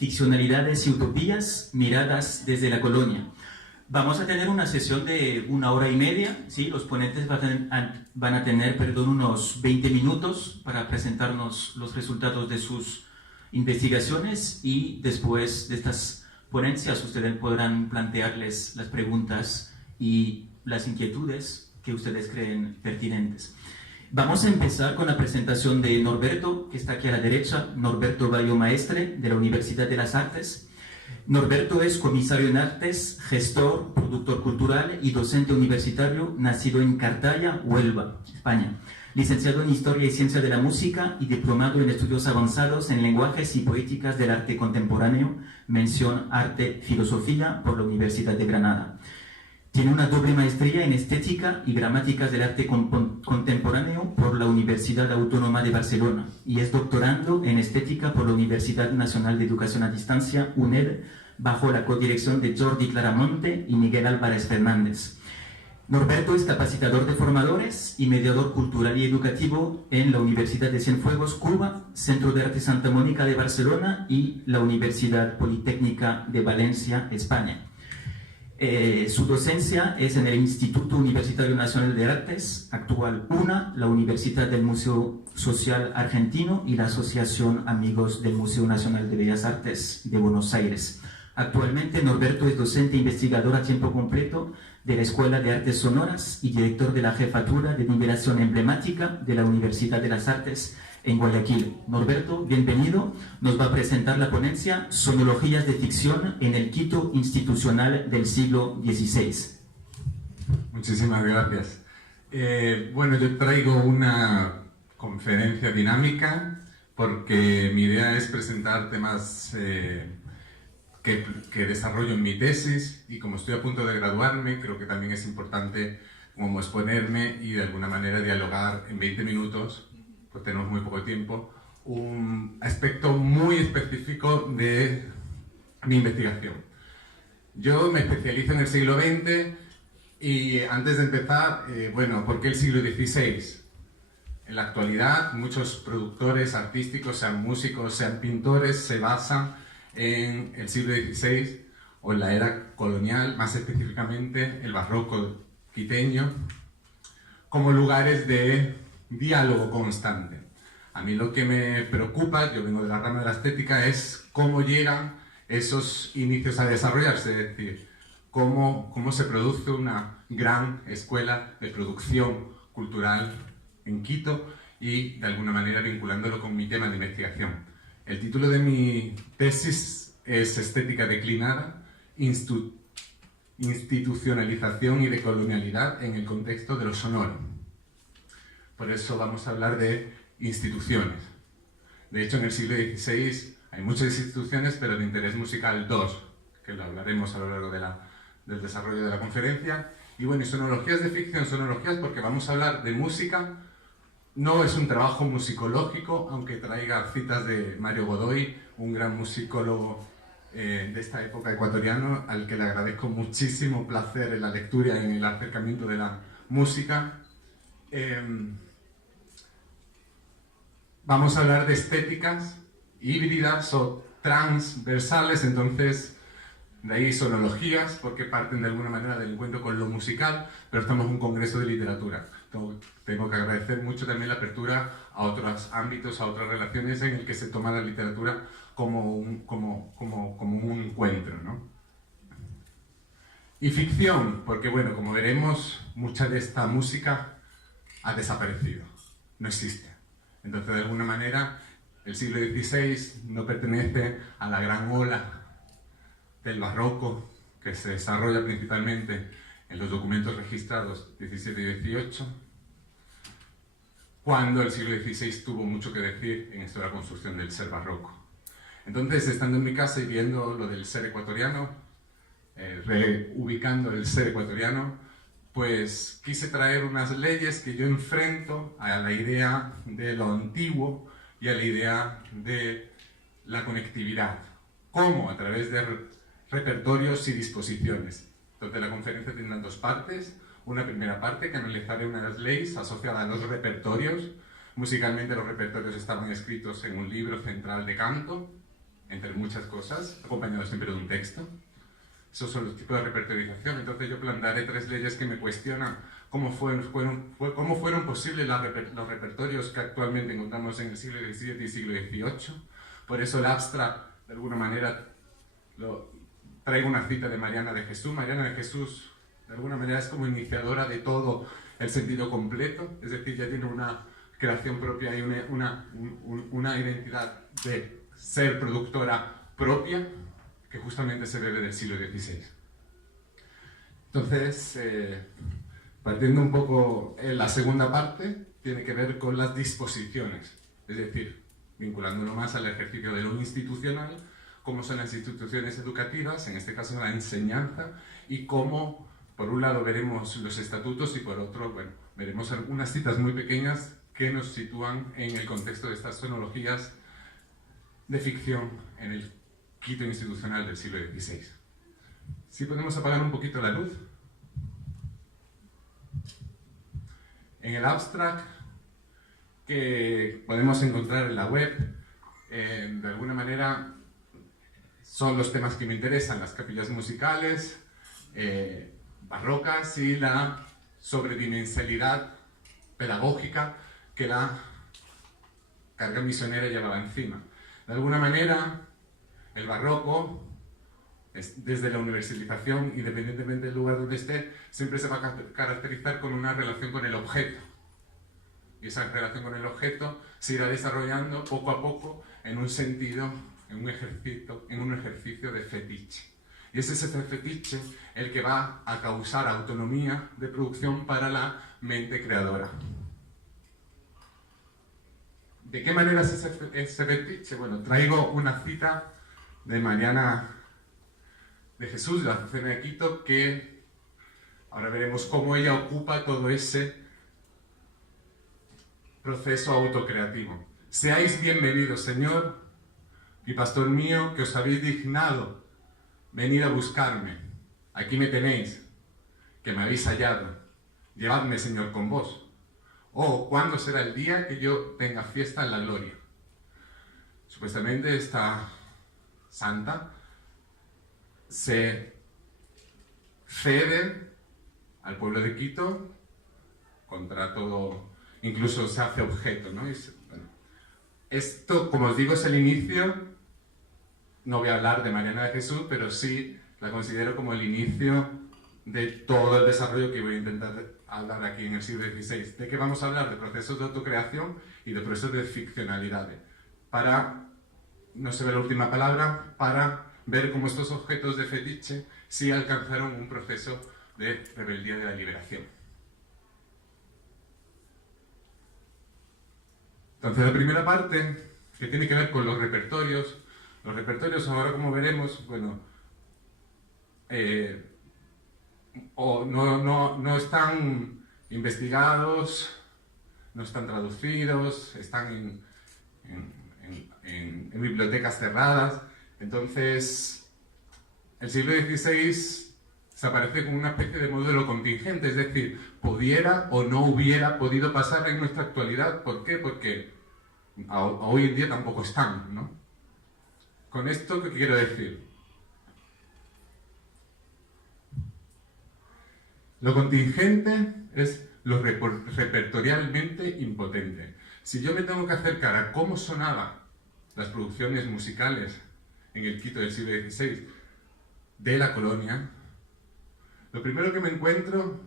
Ficcionalidades y utopías, miradas desde la colonia. Vamos a tener una sesión de 1 hora y media, ¿sí? Los ponentes van a tener unos 20 minutos para presentarnos los resultados de sus investigaciones, y después de estas ponencias ustedes podrán plantearles las preguntas y las inquietudes que ustedes creen pertinentes. Vamos a empezar con la presentación de Norberto, que está aquí a la derecha, Norberto Bayo Maestre, de la Universidad de las Artes. Norberto es comisario en artes, gestor, productor cultural y docente universitario, nacido en Cartaya, Huelva, España. Licenciado en Historia y Ciencia de la Música y diplomado en Estudios Avanzados en Lenguajes y Poéticas del Arte Contemporáneo, mención Arte Filosofía por la Universidad de Granada. Tiene una doble maestría en Estética y Gramáticas del Arte Contemporáneo por la Universidad Autónoma de Barcelona y es doctorando en Estética por la Universidad Nacional de Educación a Distancia, UNED, bajo la codirección de Jordi Claramonte y Miguel Álvarez Fernández. Norberto es capacitador de formadores y mediador cultural y educativo en la Universidad de Cienfuegos, Cuba, Centro de Arte Santa Mónica de Barcelona y la Universidad Politécnica de Valencia, España. Su docencia es en el Instituto Universitario Nacional de Artes, actual UNA, la Universidad del Museo Social Argentino y la Asociación Amigos del Museo Nacional de Bellas Artes de Buenos Aires. Actualmente Norberto es docente e investigador a tiempo completo de la Escuela de Artes Sonoras y director de la Jefatura de Nivelación Emblemática de la Universidad de las Artes en Guayaquil. Norberto, bienvenido. Nos va a presentar la ponencia Sonologías de ficción en el Quito institucional del siglo XVI. Muchísimas gracias. Bueno, yo traigo una conferencia dinámica porque mi idea es presentar temas que desarrollo en mi tesis, y como estoy a punto de graduarme, creo que también es importante como exponerme y de alguna manera dialogar en 20 minutos, pues tenemos muy poco tiempo, un aspecto muy específico de mi investigación. Yo me especializo en el siglo XX y antes de empezar, bueno, ¿por qué el siglo XVI? En la actualidad, muchos productores artísticos, sean músicos, sean pintores, se basan en el siglo XVI o en la era colonial, más específicamente el barroco quiteño, como lugares de diálogo constante. A mí lo que me preocupa, yo vengo de la rama de la estética, es cómo llegan esos inicios a desarrollarse, es decir, cómo se produce una gran escuela de producción cultural en Quito y de alguna manera vinculándolo con mi tema de investigación. El título de mi tesis es Estética declinada, institucionalización y decolonialidad en el contexto de lo sonoro. Por eso vamos a hablar de instituciones. De hecho, en el siglo XVI hay muchas instituciones, pero de interés musical dos, que lo hablaremos a lo largo del desarrollo de la conferencia. Y bueno, y sonologías de ficción, sonologías porque vamos a hablar de música. No es un trabajo musicológico, aunque traiga citas de Mario Godoy, un gran musicólogo de esta época ecuatoriano, al que le agradezco muchísimo placer en la lectura y en el acercamiento de la música. Vamos a hablar de estéticas híbridas o transversales, entonces de ahí sonologías, porque parten de alguna manera del encuentro con lo musical, pero estamos en un congreso de literatura. Tengo que agradecer mucho también la apertura a otros ámbitos, a otras relaciones en el que se toma la literatura como un encuentro, ¿no? Y ficción, porque bueno, como veremos, mucha de esta música ha desaparecido, no existe. Entonces, de alguna manera, el siglo XVI no pertenece a la gran ola del barroco que se desarrolla principalmente en los documentos registrados 17 y 18, cuando el siglo XVI tuvo mucho que decir en esto de la construcción del ser barroco. Entonces, estando en mi casa y viendo lo del ser ecuatoriano, reubicando el ser ecuatoriano, pues quise traer unas leyes que yo enfrento a la idea de lo antiguo y a la idea de la conectividad. ¿Cómo? A través de repertorios y disposiciones. Entonces la conferencia tendrá dos partes. Una primera parte que analizaré una de las leyes asociadas a los repertorios. Musicalmente los repertorios estaban escritos en un libro central de canto, entre muchas cosas, acompañado siempre de un texto. Esos son los tipos de repertorización. Entonces yo plantearé 3 leyes que me cuestionan cómo fueron posibles los repertorios que actualmente encontramos en el siglo XVII y siglo XVIII. Por eso el abstract, de alguna manera, traigo una cita de Mariana de Jesús. Mariana de Jesús, de alguna manera, es como iniciadora de todo el sentido completo, es decir, ya tiene una creación propia y una identidad de ser productora propia, que justamente se bebe del siglo XVI. Entonces, partiendo un poco en la segunda parte, tiene que ver con las disposiciones, es decir, vinculándolo más al ejercicio de lo institucional, cómo son las instituciones educativas, en este caso la enseñanza, y cómo, por un lado, veremos los estatutos y por otro, bueno, veremos algunas citas muy pequeñas que nos sitúan en el contexto de estas sonologías de ficción en el Quito institucional del siglo XVI. Si podemos apagar un poquito la luz. En el abstract que podemos encontrar en la web, de alguna manera son los temas que me interesan, las capillas musicales, barrocas y la sobredimensionalidad pedagógica que la carga misionera llevaba encima. De alguna manera, el barroco, desde la universalización, independientemente del lugar donde esté, siempre se va a caracterizar con una relación con el objeto. Y esa relación con el objeto se irá desarrollando poco a poco en un sentido, en un ejercicio de fetiche. Y es ese fetiche el que va a causar autonomía de producción para la mente creadora. ¿De qué manera es ese fetiche? Bueno, traigo una cita de Mariana de Jesús, de la Azucena de Quito, que ahora veremos cómo ella ocupa todo ese proceso autocreativo. Seáis bienvenidos, Señor y pastor mío, que os habéis dignado venir a buscarme. Aquí me tenéis, que me habéis hallado. Llevadme, Señor, con vos. Oh, ¿cuándo será el día que yo tenga fiesta en la gloria? Supuestamente esta santa se cede al pueblo de Quito contra todo, incluso se hace objeto, ¿no? Bueno, esto, como os digo, es el inicio. No voy a hablar de Mariana de Jesús, pero sí la considero como el inicio de todo el desarrollo que voy a intentar hablar aquí en el siglo XVI. ¿De qué vamos a hablar? De procesos de autocreación y de procesos de ficcionalidades. Para, no se ve la última palabra, para ver cómo estos objetos de fetiche sí alcanzaron un proceso de rebeldía de la liberación. Entonces, la primera parte, que tiene que ver con los repertorios ahora, como veremos, bueno, no están investigados, no están traducidos, están en bibliotecas cerradas. Entonces, el siglo XVI se aparece como una especie de modelo contingente, es decir, pudiera o no hubiera podido pasar en nuestra actualidad. ¿Por qué? Porque hoy en día tampoco están, ¿no? Con esto, ¿qué quiero decir? Lo contingente es lo repertorialmente impotente. Si yo me tengo que acercar a cómo sonaban las producciones musicales en el Quito del siglo XVI de la colonia, lo primero que me encuentro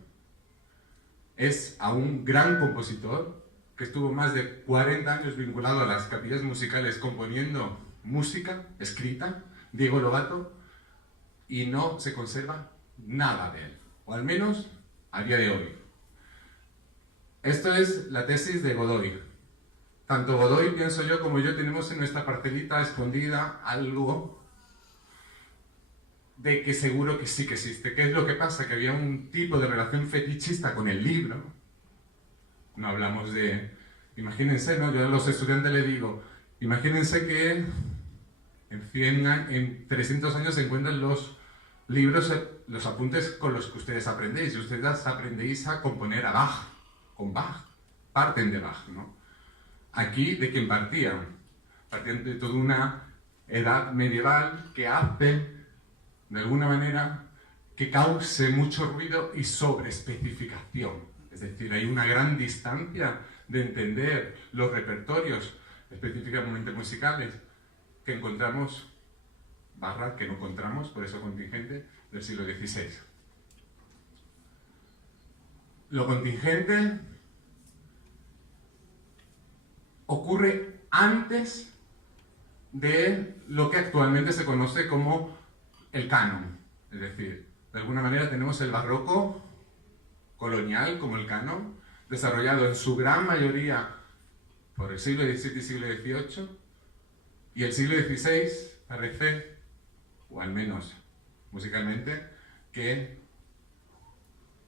es a un gran compositor que estuvo más de 40 años vinculado a las capillas musicales componiendo música escrita, Diego Lobato, y no se conserva nada de él, o al menos a día de hoy. Esto es la tesis de Godoy. Tanto Godoy, pienso yo, como yo tenemos en nuestra parcelita escondida algo de que seguro que sí que existe. ¿Qué es lo que pasa? Que había un tipo de relación fetichista con el libro. No hablamos de... Imagínense, ¿no? Yo a los estudiantes les digo, imagínense que en 300 años se encuentran los libros, los apuntes con los que ustedes aprendéis, y ustedes aprendéis a componer a Bach, con Bach, parten de Bach, ¿no? Aquí, ¿de quién partían? Partían de toda una edad medieval que hace, de alguna manera, que cause mucho ruido y sobreespecificación. Es decir, hay una gran distancia de entender los repertorios, específicamente musicales, que encontramos, que no encontramos, por eso contingente, del siglo XVI. Lo contingente ocurre antes de lo que actualmente se conoce como el canon. Es decir, de alguna manera tenemos el barroco colonial como el canon, desarrollado en su gran mayoría por el siglo XVII y siglo XVIII, y el siglo XVI parece, o al menos musicalmente, que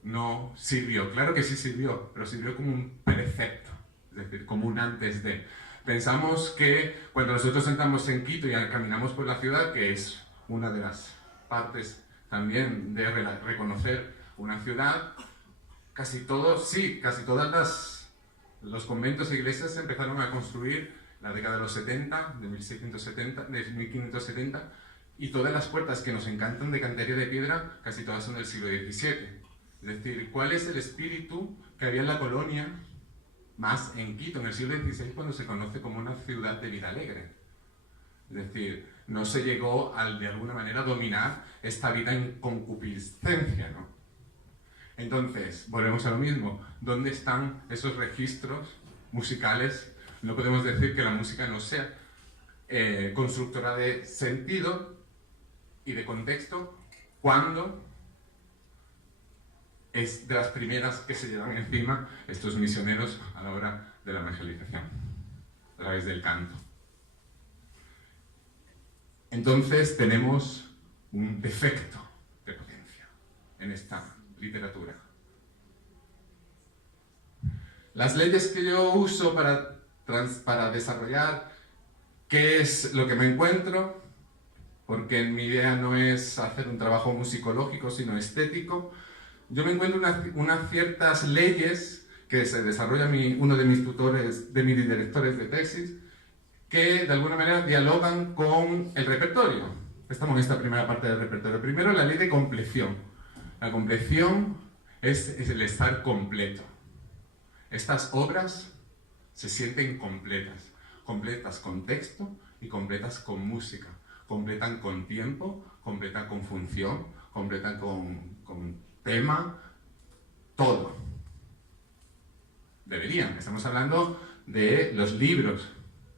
no sirvió. Claro que sí sirvió, pero sirvió como un precepto, es decir, como un antes de. Pensamos que cuando nosotros entramos en Quito y caminamos por la ciudad, que es una de las partes también de reconocer una ciudad, casi todos los conventos e iglesias se empezaron a construir en la década de los 70, de 1570, y todas las puertas que nos encantan de cantería de piedra, casi todas son del siglo XVII. Es decir, ¿cuál es el espíritu que había en la colonia, más en Quito, en el siglo XVI, cuando se conoce como una ciudad de vida alegre? Es decir, no se llegó de alguna manera a dominar esta vida en concupiscencia, ¿no? Entonces, volvemos a lo mismo. ¿Dónde están esos registros musicales? No podemos decir que la música no sea constructora de sentido y de contexto cuando es de las primeras que se llevan encima estos misioneros a la hora de la evangelización, a través del canto. Entonces tenemos un defecto de potencia en esta literatura. Las leyes que yo uso para desarrollar qué es lo que me encuentro, porque mi idea no es hacer un trabajo musicológico, sino estético, yo me encuentro unas ciertas leyes que se desarrolla uno de mis tutores, de mis directores de tesis, que de alguna manera dialogan con el repertorio. Estamos en esta primera parte del repertorio. Primero, la ley de compleción. La compleción es el estar completo. Estas obras se sienten completas. Completas con texto y completas con música. Completan con tiempo, completan con función, completan con tema, todo. Deberían. Estamos hablando de los libros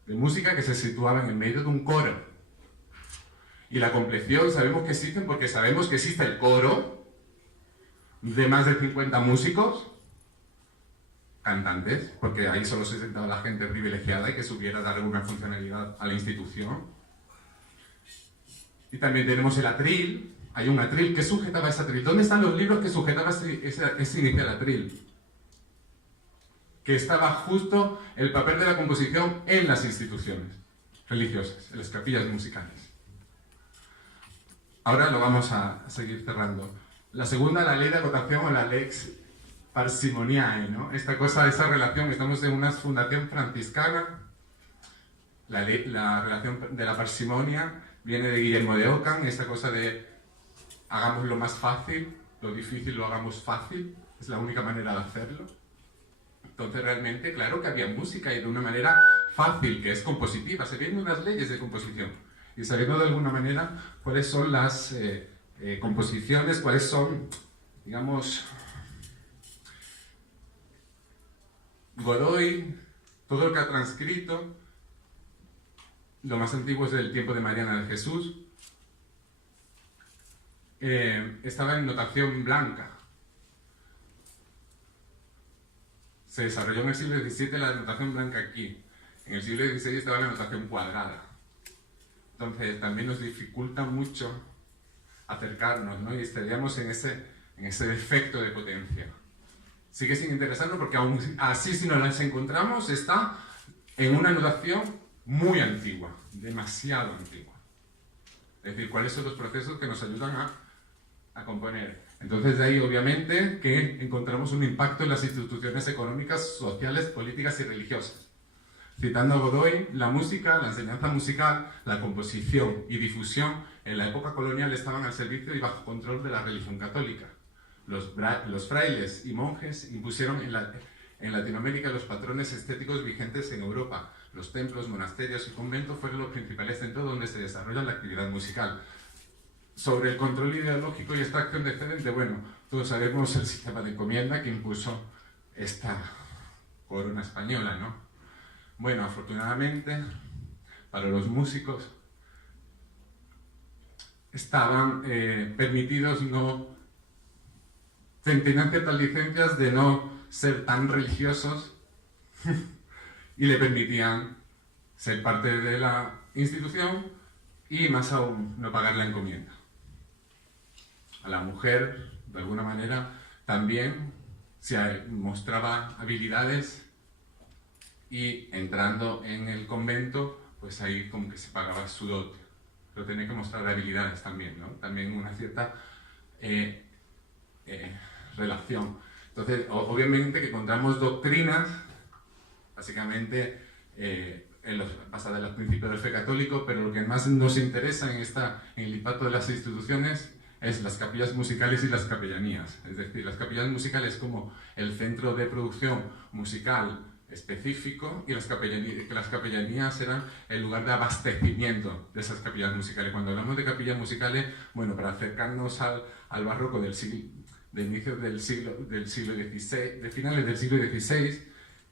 de música que se situaban en medio de un coro. Y la compleción sabemos que existen porque sabemos que existe el coro de más de 50 músicos, cantantes, porque ahí solo se sentaba la gente privilegiada y que supiera dar alguna funcionalidad a la institución. Y también tenemos el atril. Hay un atril que sujetaba ese atril. ¿Dónde están los libros que sujetaban ese inicial atril? Que estaba justo el papel de la composición en las instituciones religiosas, en las capillas musicales. Ahora lo vamos a seguir cerrando. La segunda, la ley de acotación o la lex parsimoniae, ¿no? Esta relación, estamos en una fundación franciscana. La relación de la parsimonia viene de Guillermo de Ockham, esta cosa de hagamos lo más fácil, lo difícil lo hagamos fácil, es la única manera de hacerlo. Entonces realmente, claro que había música y de una manera fácil, que es compositiva, sabiendo unas leyes de composición y sabiendo de alguna manera cuáles son las composiciones, cuáles son, digamos, Godoy, todo lo que ha transcrito, lo más antiguo es del tiempo de Mariana de Jesús, estaba en notación blanca. Se desarrolló en el siglo XVII la notación blanca aquí. En el siglo XVI estaba la notación cuadrada. Entonces también nos dificulta mucho acercarnos, ¿no? Y estaríamos en ese defecto de potencia. Sigue sin interesarnos porque aún así, si nos las encontramos, está en una notación muy antigua, demasiado antigua. Es decir, cuáles son los procesos que nos ayudan a componer. Entonces de ahí obviamente que encontramos un impacto en las instituciones económicas, sociales, políticas y religiosas. Citando a Godoy, la música, la enseñanza musical, la composición y difusión en la época colonial estaban al servicio y bajo control de la religión católica. Los frailes y monjes impusieron en Latinoamérica los patrones estéticos vigentes en Europa. Los templos, monasterios y conventos fueron los principales centros donde se desarrolla la actividad musical. Sobre el control ideológico y extracción de excedente, bueno, todos sabemos el sistema de encomienda que impuso esta corona española, ¿no? Bueno, afortunadamente, para los músicos estaban permitidos tenían ciertas licencias de no ser tan religiosos y le permitían ser parte de la institución y más aún no pagar la encomienda. A la mujer, de alguna manera, también se mostraba habilidades y entrando en el convento, pues ahí como que se pagaba su dote. Pero tenía que mostrar habilidades también, ¿no? También una cierta relación. Entonces, obviamente que encontramos doctrinas, básicamente basadas en los principios del fe católico, pero lo que más nos interesa en el impacto de las instituciones es las capillas musicales y las capellanías. Es decir, las capillas musicales como el centro de producción musical específico y las capellanías eran el lugar de abastecimiento de esas capillas musicales. Cuando hablamos de capillas musicales, bueno, para acercarnos al barroco de finales del siglo XVI,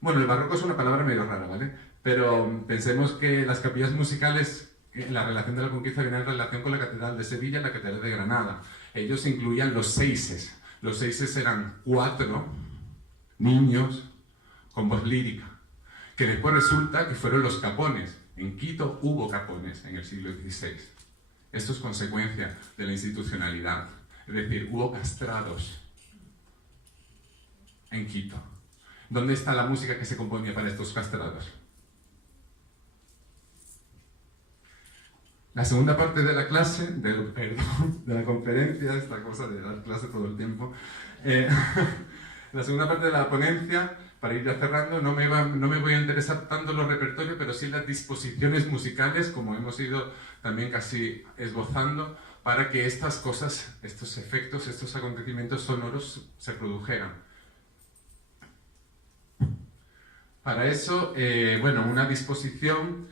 bueno, el barroco es una palabra medio rara, ¿vale? Pero pensemos que las capillas musicales, la relación de la conquista viene en relación con la Catedral de Sevilla y la Catedral de Granada. Ellos incluían los seises. Los seises eran 4 niños con voz lírica, que después resulta que fueron los capones. En Quito hubo capones en el siglo XVI. Esto es consecuencia de la institucionalidad. Es decir, hubo castrados en Quito. ¿Dónde está la música que se componía para estos castrados? La segunda parte de la clase, de la conferencia, esta cosa de dar clase todo el tiempo, la segunda parte de la ponencia, para ir ya cerrando, no me voy a interesar tanto en los repertorios, pero sí en las disposiciones musicales, como hemos ido también casi esbozando, para que estas cosas, estos efectos, estos acontecimientos sonoros se produjeran. Para eso, bueno, una disposición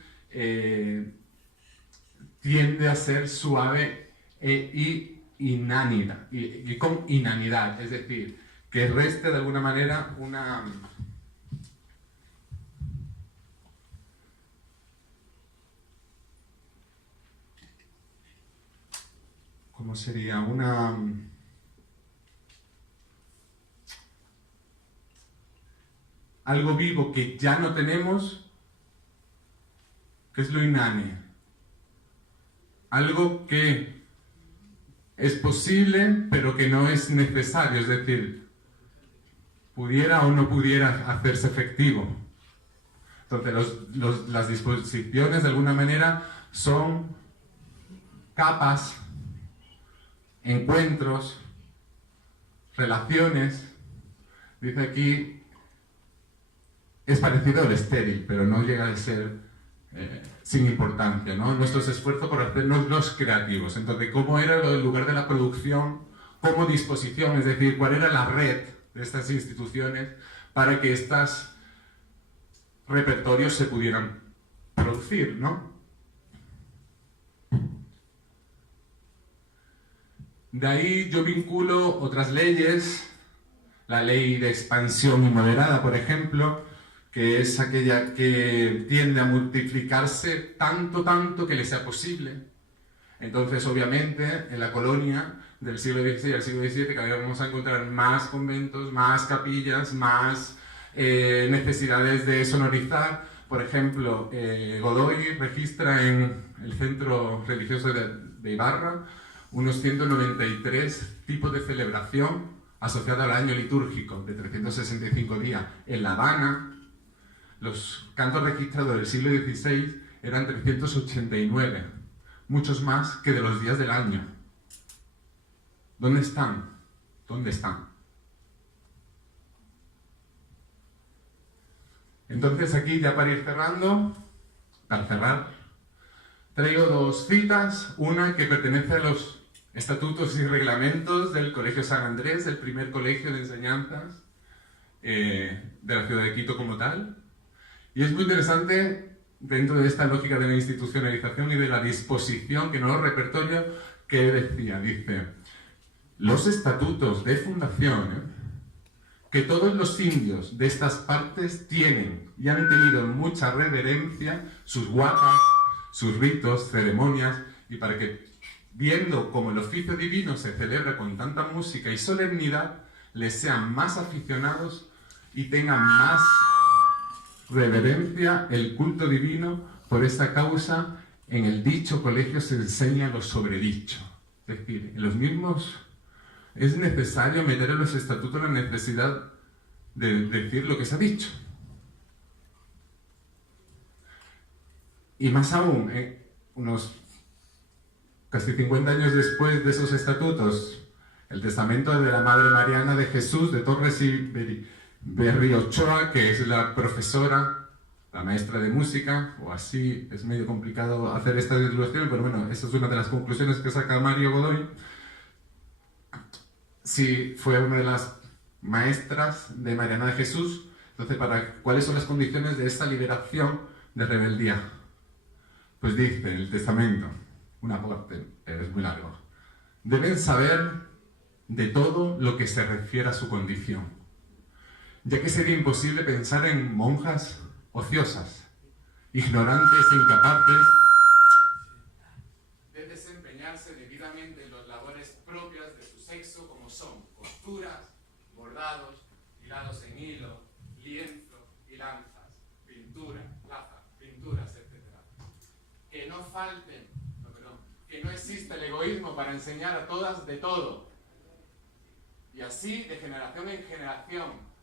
tiende a ser suave y inánida, y con inanidad, es decir, que reste de alguna manera una... ¿Cómo sería? Algo vivo que ya no tenemos, que es lo inane. Algo que es posible, pero que no es necesario, es decir, pudiera o no pudiera hacerse efectivo. Entonces, las disposiciones, de alguna manera, son capas, encuentros, relaciones. Dice aquí, es parecido al estéril, pero no llega a ser sin importancia, ¿no? Nuestros esfuerzos por hacernos los creativos. Entonces, ¿cómo era el lugar de la producción como disposición? Es decir, ¿cuál era la red de estas instituciones para que estos repertorios se pudieran producir, ¿no? De ahí yo vinculo otras leyes, la ley de expansión inmoderada, por ejemplo, que es aquella que tiende a multiplicarse tanto que le sea posible. Entonces, obviamente, en la colonia del siglo XVI al siglo XVII cada vez vamos a encontrar más conventos, más capillas, más necesidades de sonorizar. Por ejemplo, Godoy registra en el centro religioso de Ibarra unos 193 tipos de celebración asociada al año litúrgico de 365 días. En La Habana, los cantos registrados del siglo XVI eran 389, muchos más que de los días del año. ¿Dónde están? ¿Dónde están? Entonces aquí, ya para ir cerrando, para cerrar, traigo dos citas, una que pertenece a los estatutos y reglamentos del Colegio San Andrés, el primer colegio de enseñanzas de la ciudad de Quito como tal, y es muy interesante dentro de esta lógica de la institucionalización y de la disposición que no lo repertorio, que decía, dice, los estatutos de fundación que todos los indios de estas partes tienen y han tenido mucha reverencia, sus huacas, sus ritos, ceremonias, y para que, viendo cómo el oficio divino se celebra con tanta música y solemnidad, les sean más aficionados y tengan más reverencia el culto divino. Por esta causa, en el dicho colegio se enseña lo sobredicho. Es decir, en los mismos es necesario meter en los estatutos la necesidad de decir lo que se ha dicho. Y más aún, unos casi 50 años después de esos estatutos, el testamento de la Madre Mariana de Jesús de Torres y Berriochoa, que es la profesora, la maestra de música, o así, es medio complicado hacer esta divulgación, pero bueno, esa es una de las conclusiones que saca Mario Godoy. Sí, fue una de las maestras de Mariana de Jesús. Entonces, ¿cuáles son las condiciones de esta liberación de rebeldía? Pues dice el testamento, una parte, es muy largo, deben saber de todo lo que se refiere a su condición, ya que sería imposible pensar en monjas ociosas, ignorantes e incapaces de desempeñarse debidamente en las labores propias de su sexo, como son costuras, bordados, hilados en hilo, lienzo y lanzas, pintura, laza, pinturas, etc. Que no falten, que no exista el egoísmo para enseñar a todas de todo, y así de generación en generación.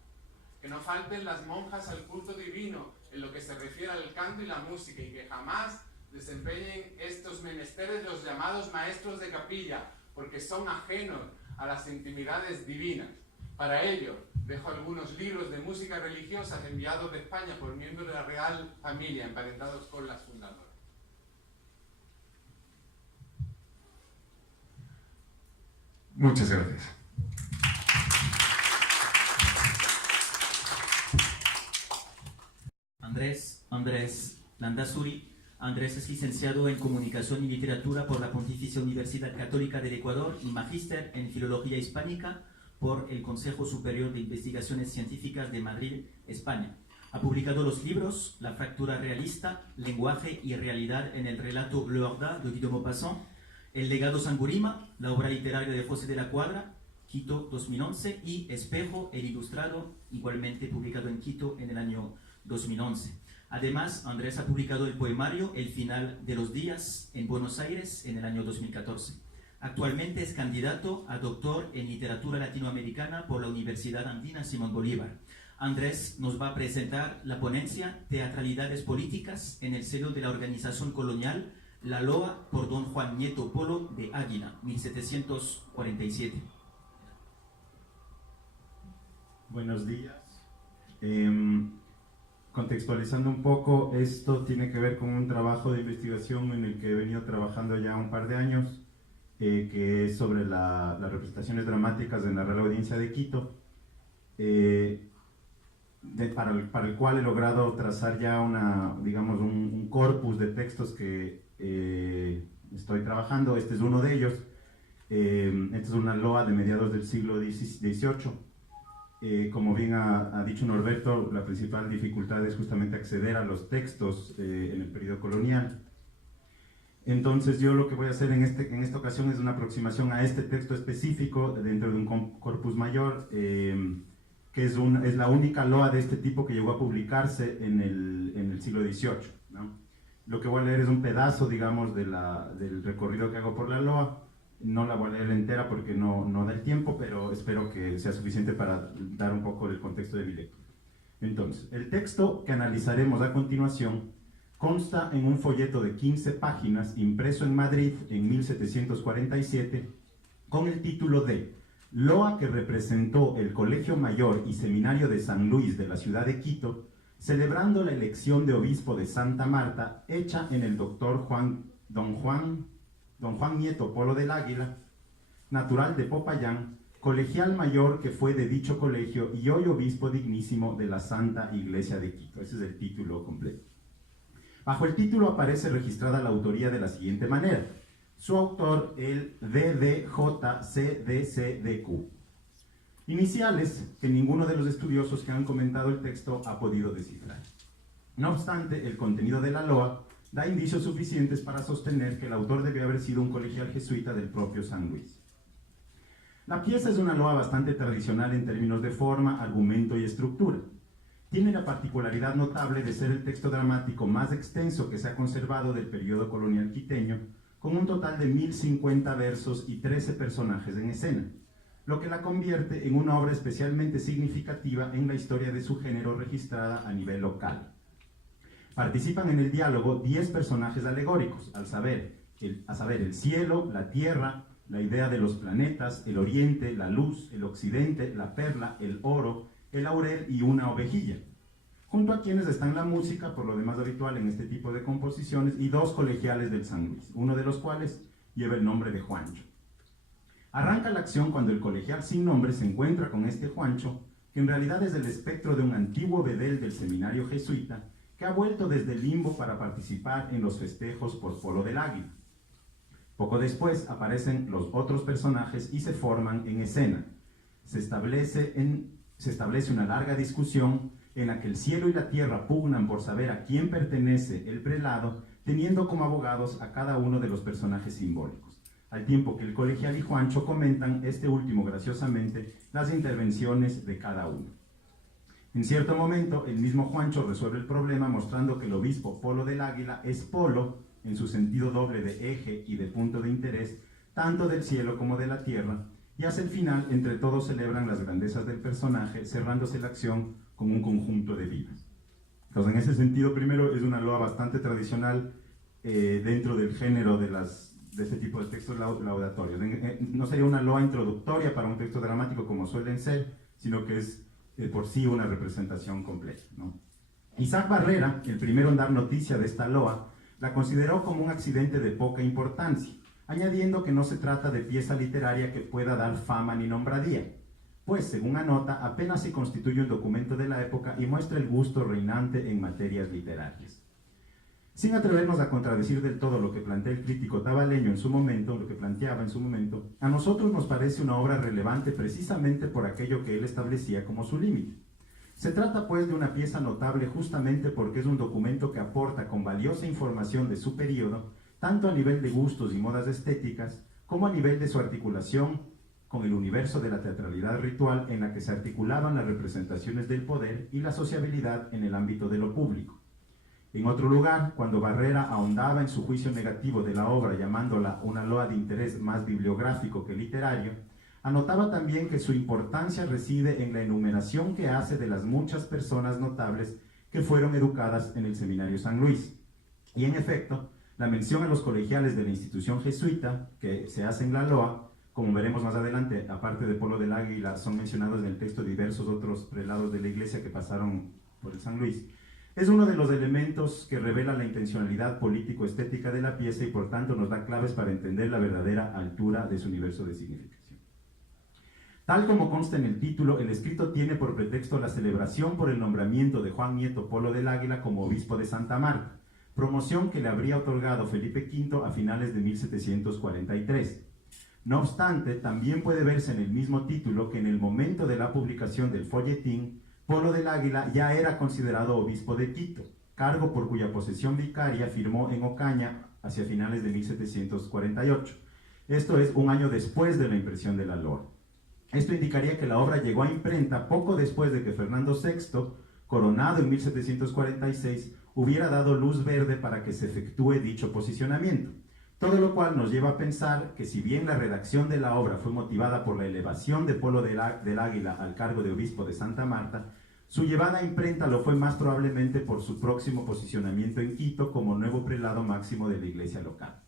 Que no falten las monjas al culto divino en lo que se refiere al canto y la música, y que jamás desempeñen estos menesteres los llamados maestros de capilla, porque son ajenos a las intimidades divinas. Para ello, dejo algunos libros de música religiosa enviados de España por miembros de la Real Familia, emparentados con las fundadoras. Muchas gracias. Andrés Landazuri. Andrés es licenciado en Comunicación y Literatura por la Pontificia Universidad Católica del Ecuador y magíster en Filología Hispánica por el Consejo Superior de Investigaciones Científicas de Madrid, España. Ha publicado los libros La fractura realista, Lenguaje y realidad en el relato Le Horda de Guido Maupassant, El legado Sangurima, la obra literaria de José de la Cuadra, Quito 2011, y Espejo, el ilustrado, igualmente publicado en Quito en el año 2011. Además, Andrés ha publicado el poemario El final de los días en Buenos Aires en el año 2014. Actualmente es candidato a doctor en literatura latinoamericana por la Universidad Andina Simón Bolívar. Andrés nos va a presentar la ponencia Teatralidades políticas en el seno de la organización colonial La Loa por don Juan Nieto Polo de Águila, 1747. Buenos días. Contextualizando un poco, esto tiene que ver con un trabajo de investigación en el que he venido trabajando ya un par de años, que es sobre las representaciones dramáticas en la Real Audiencia de Quito, para el cual he logrado trazar ya un corpus de textos que estoy trabajando. Este es uno de ellos. Esta es una loa de mediados del siglo XVIII. Como bien ha dicho Norberto, la principal dificultad es justamente acceder a los textos en el periodo colonial. Entonces yo lo que voy a hacer en esta ocasión es una aproximación a este texto específico dentro de un corpus mayor, que es la única loa de este tipo que llegó a publicarse en el siglo XVIII, ¿no? Lo que voy a leer es un pedazo, digamos, del recorrido que hago por la loa. No la voy a leer entera porque no da el tiempo, pero espero que sea suficiente para dar un poco el contexto de mi lectura. Entonces, el texto que analizaremos a continuación consta en un folleto de 15 páginas impreso en Madrid en 1747 con el título de Loa que representó el Colegio Mayor y Seminario de San Luis de la ciudad de Quito, celebrando la elección de obispo de Santa Marta, hecha en el doctor don Juan Nieto Polo del Águila, natural de Popayán, colegial mayor que fue de dicho colegio y hoy obispo dignísimo de la Santa Iglesia de Quito. Ese es el título completo. Bajo el título aparece registrada la autoría de la siguiente manera. Su autor, el DDJCDCDQ. Iniciales que ninguno de los estudiosos que han comentado el texto ha podido descifrar. No obstante, el contenido de la loa da indicios suficientes para sostener que el autor debió haber sido un colegial jesuita del propio San Luis. La pieza es una loa bastante tradicional en términos de forma, argumento y estructura. Tiene la particularidad notable de ser el texto dramático más extenso que se ha conservado del periodo colonial quiteño, con un total de 1050 versos y 13 personajes en escena, lo que la convierte en una obra especialmente significativa en la historia de su género registrada a nivel local. Participan en el diálogo 10 personajes alegóricos, a saber, el cielo, la tierra, la idea de los planetas, el oriente, la luz, el occidente, la perla, el oro, el laurel y una ovejilla, junto a quienes están la música, por lo demás habitual en este tipo de composiciones, y 2 colegiales del San Luis, uno de los cuales lleva el nombre de Juancho. Arranca la acción cuando el colegial sin nombre se encuentra con este Juancho, que en realidad es el espectro de un antiguo bedel del seminario jesuita, que ha vuelto desde el limbo para participar en los festejos por Polo del Águila. Poco después aparecen los otros personajes y se forman en escena. Se establece una larga discusión en la que el cielo y la tierra pugnan por saber a quién pertenece el prelado, teniendo como abogados a cada uno de los personajes simbólicos, al tiempo que el colegial y Juancho comentan, este último graciosamente, las intervenciones de cada uno. En cierto momento, el mismo Juancho resuelve el problema mostrando que el obispo Polo del Águila es polo, en su sentido doble de eje y de punto de interés, tanto del cielo como de la tierra, y hacia el final, entre todos celebran las grandezas del personaje, cerrándose la acción con un conjunto de vivas. Entonces, en ese sentido, primero, es una loa bastante tradicional dentro del género de este tipo de textos laudatorios. No sería una loa introductoria para un texto dramático como suelen ser, sino que es por sí una representación completa, ¿no? Isaac Barrera, el primero en dar noticia de esta loa, la consideró como un accidente de poca importancia, añadiendo que no se trata de pieza literaria que pueda dar fama ni nombradía, pues, según anota, apenas se constituye un documento de la época y muestra el gusto reinante en materias literarias. Sin atrevernos a contradecir del todo lo que plantea el crítico tabaleño en su momento, lo que planteaba en su momento, a nosotros nos parece una obra relevante precisamente por aquello que él establecía como su límite. Se trata pues de una pieza notable justamente porque es un documento que aporta con valiosa información de su periodo, tanto a nivel de gustos y modas estéticas, como a nivel de su articulación con el universo de la teatralidad ritual en la que se articulaban las representaciones del poder y la sociabilidad en el ámbito de lo público. En otro lugar, cuando Barrera ahondaba en su juicio negativo de la obra, llamándola una loa de interés más bibliográfico que literario, anotaba también que su importancia reside en la enumeración que hace de las muchas personas notables que fueron educadas en el Seminario San Luis. Y en efecto, la mención a los colegiales de la institución jesuita, que se hace en la loa, como veremos más adelante, aparte de Polo del Águila, son mencionados en el texto diversos otros prelados de la iglesia que pasaron por el San Luis, es uno de los elementos que revela la intencionalidad político-estética de la pieza y por tanto nos da claves para entender la verdadera altura de su universo de significación. Tal como consta en el título, el escrito tiene por pretexto la celebración por el nombramiento de Juan Nieto Polo del Águila como obispo de Santa Marta, promoción que le habría otorgado Felipe V a finales de 1743. No obstante, también puede verse en el mismo título que en el momento de la publicación del folletín, Polo del Águila ya era considerado obispo de Quito, cargo por cuya posesión vicaria firmó en Ocaña hacia finales de 1748. Esto es un año después de la impresión de la loa. Esto indicaría que la obra llegó a imprenta poco después de que Fernando VI, coronado en 1746, hubiera dado luz verde para que se efectúe dicho posicionamiento. Todo lo cual nos lleva a pensar que si bien la redacción de la obra fue motivada por la elevación de Polo del Águila al cargo de obispo de Santa Marta, su llevada a imprenta lo fue más probablemente por su próximo posicionamiento en Quito como nuevo prelado máximo de la iglesia local.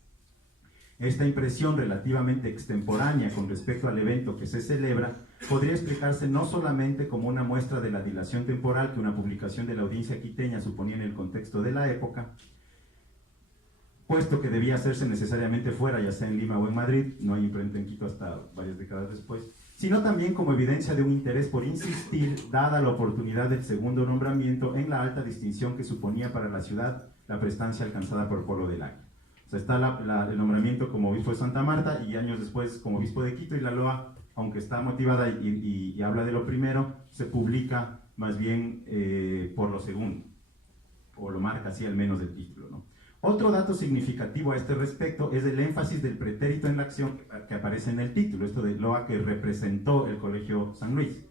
Esta impresión relativamente extemporánea con respecto al evento que se celebra podría explicarse no solamente como una muestra de la dilación temporal que una publicación de la audiencia quiteña suponía en el contexto de la época, puesto que debía hacerse necesariamente fuera, ya sea en Lima o en Madrid, no hay imprenta en Quito hasta varias décadas después, sino también como evidencia de un interés por insistir, dada la oportunidad del segundo nombramiento, en la alta distinción que suponía para la ciudad la prestancia alcanzada por Polo del Águila. O sea, está el nombramiento como obispo de Santa Marta y años después como obispo de Quito, y la loa, aunque está motivada y habla de lo primero, se publica más bien por lo segundo, o lo marca así al menos el título, ¿no? Otro dato significativo a este respecto es el énfasis del pretérito en la acción que aparece en el título, esto de loa que representó el Colegio San Luis,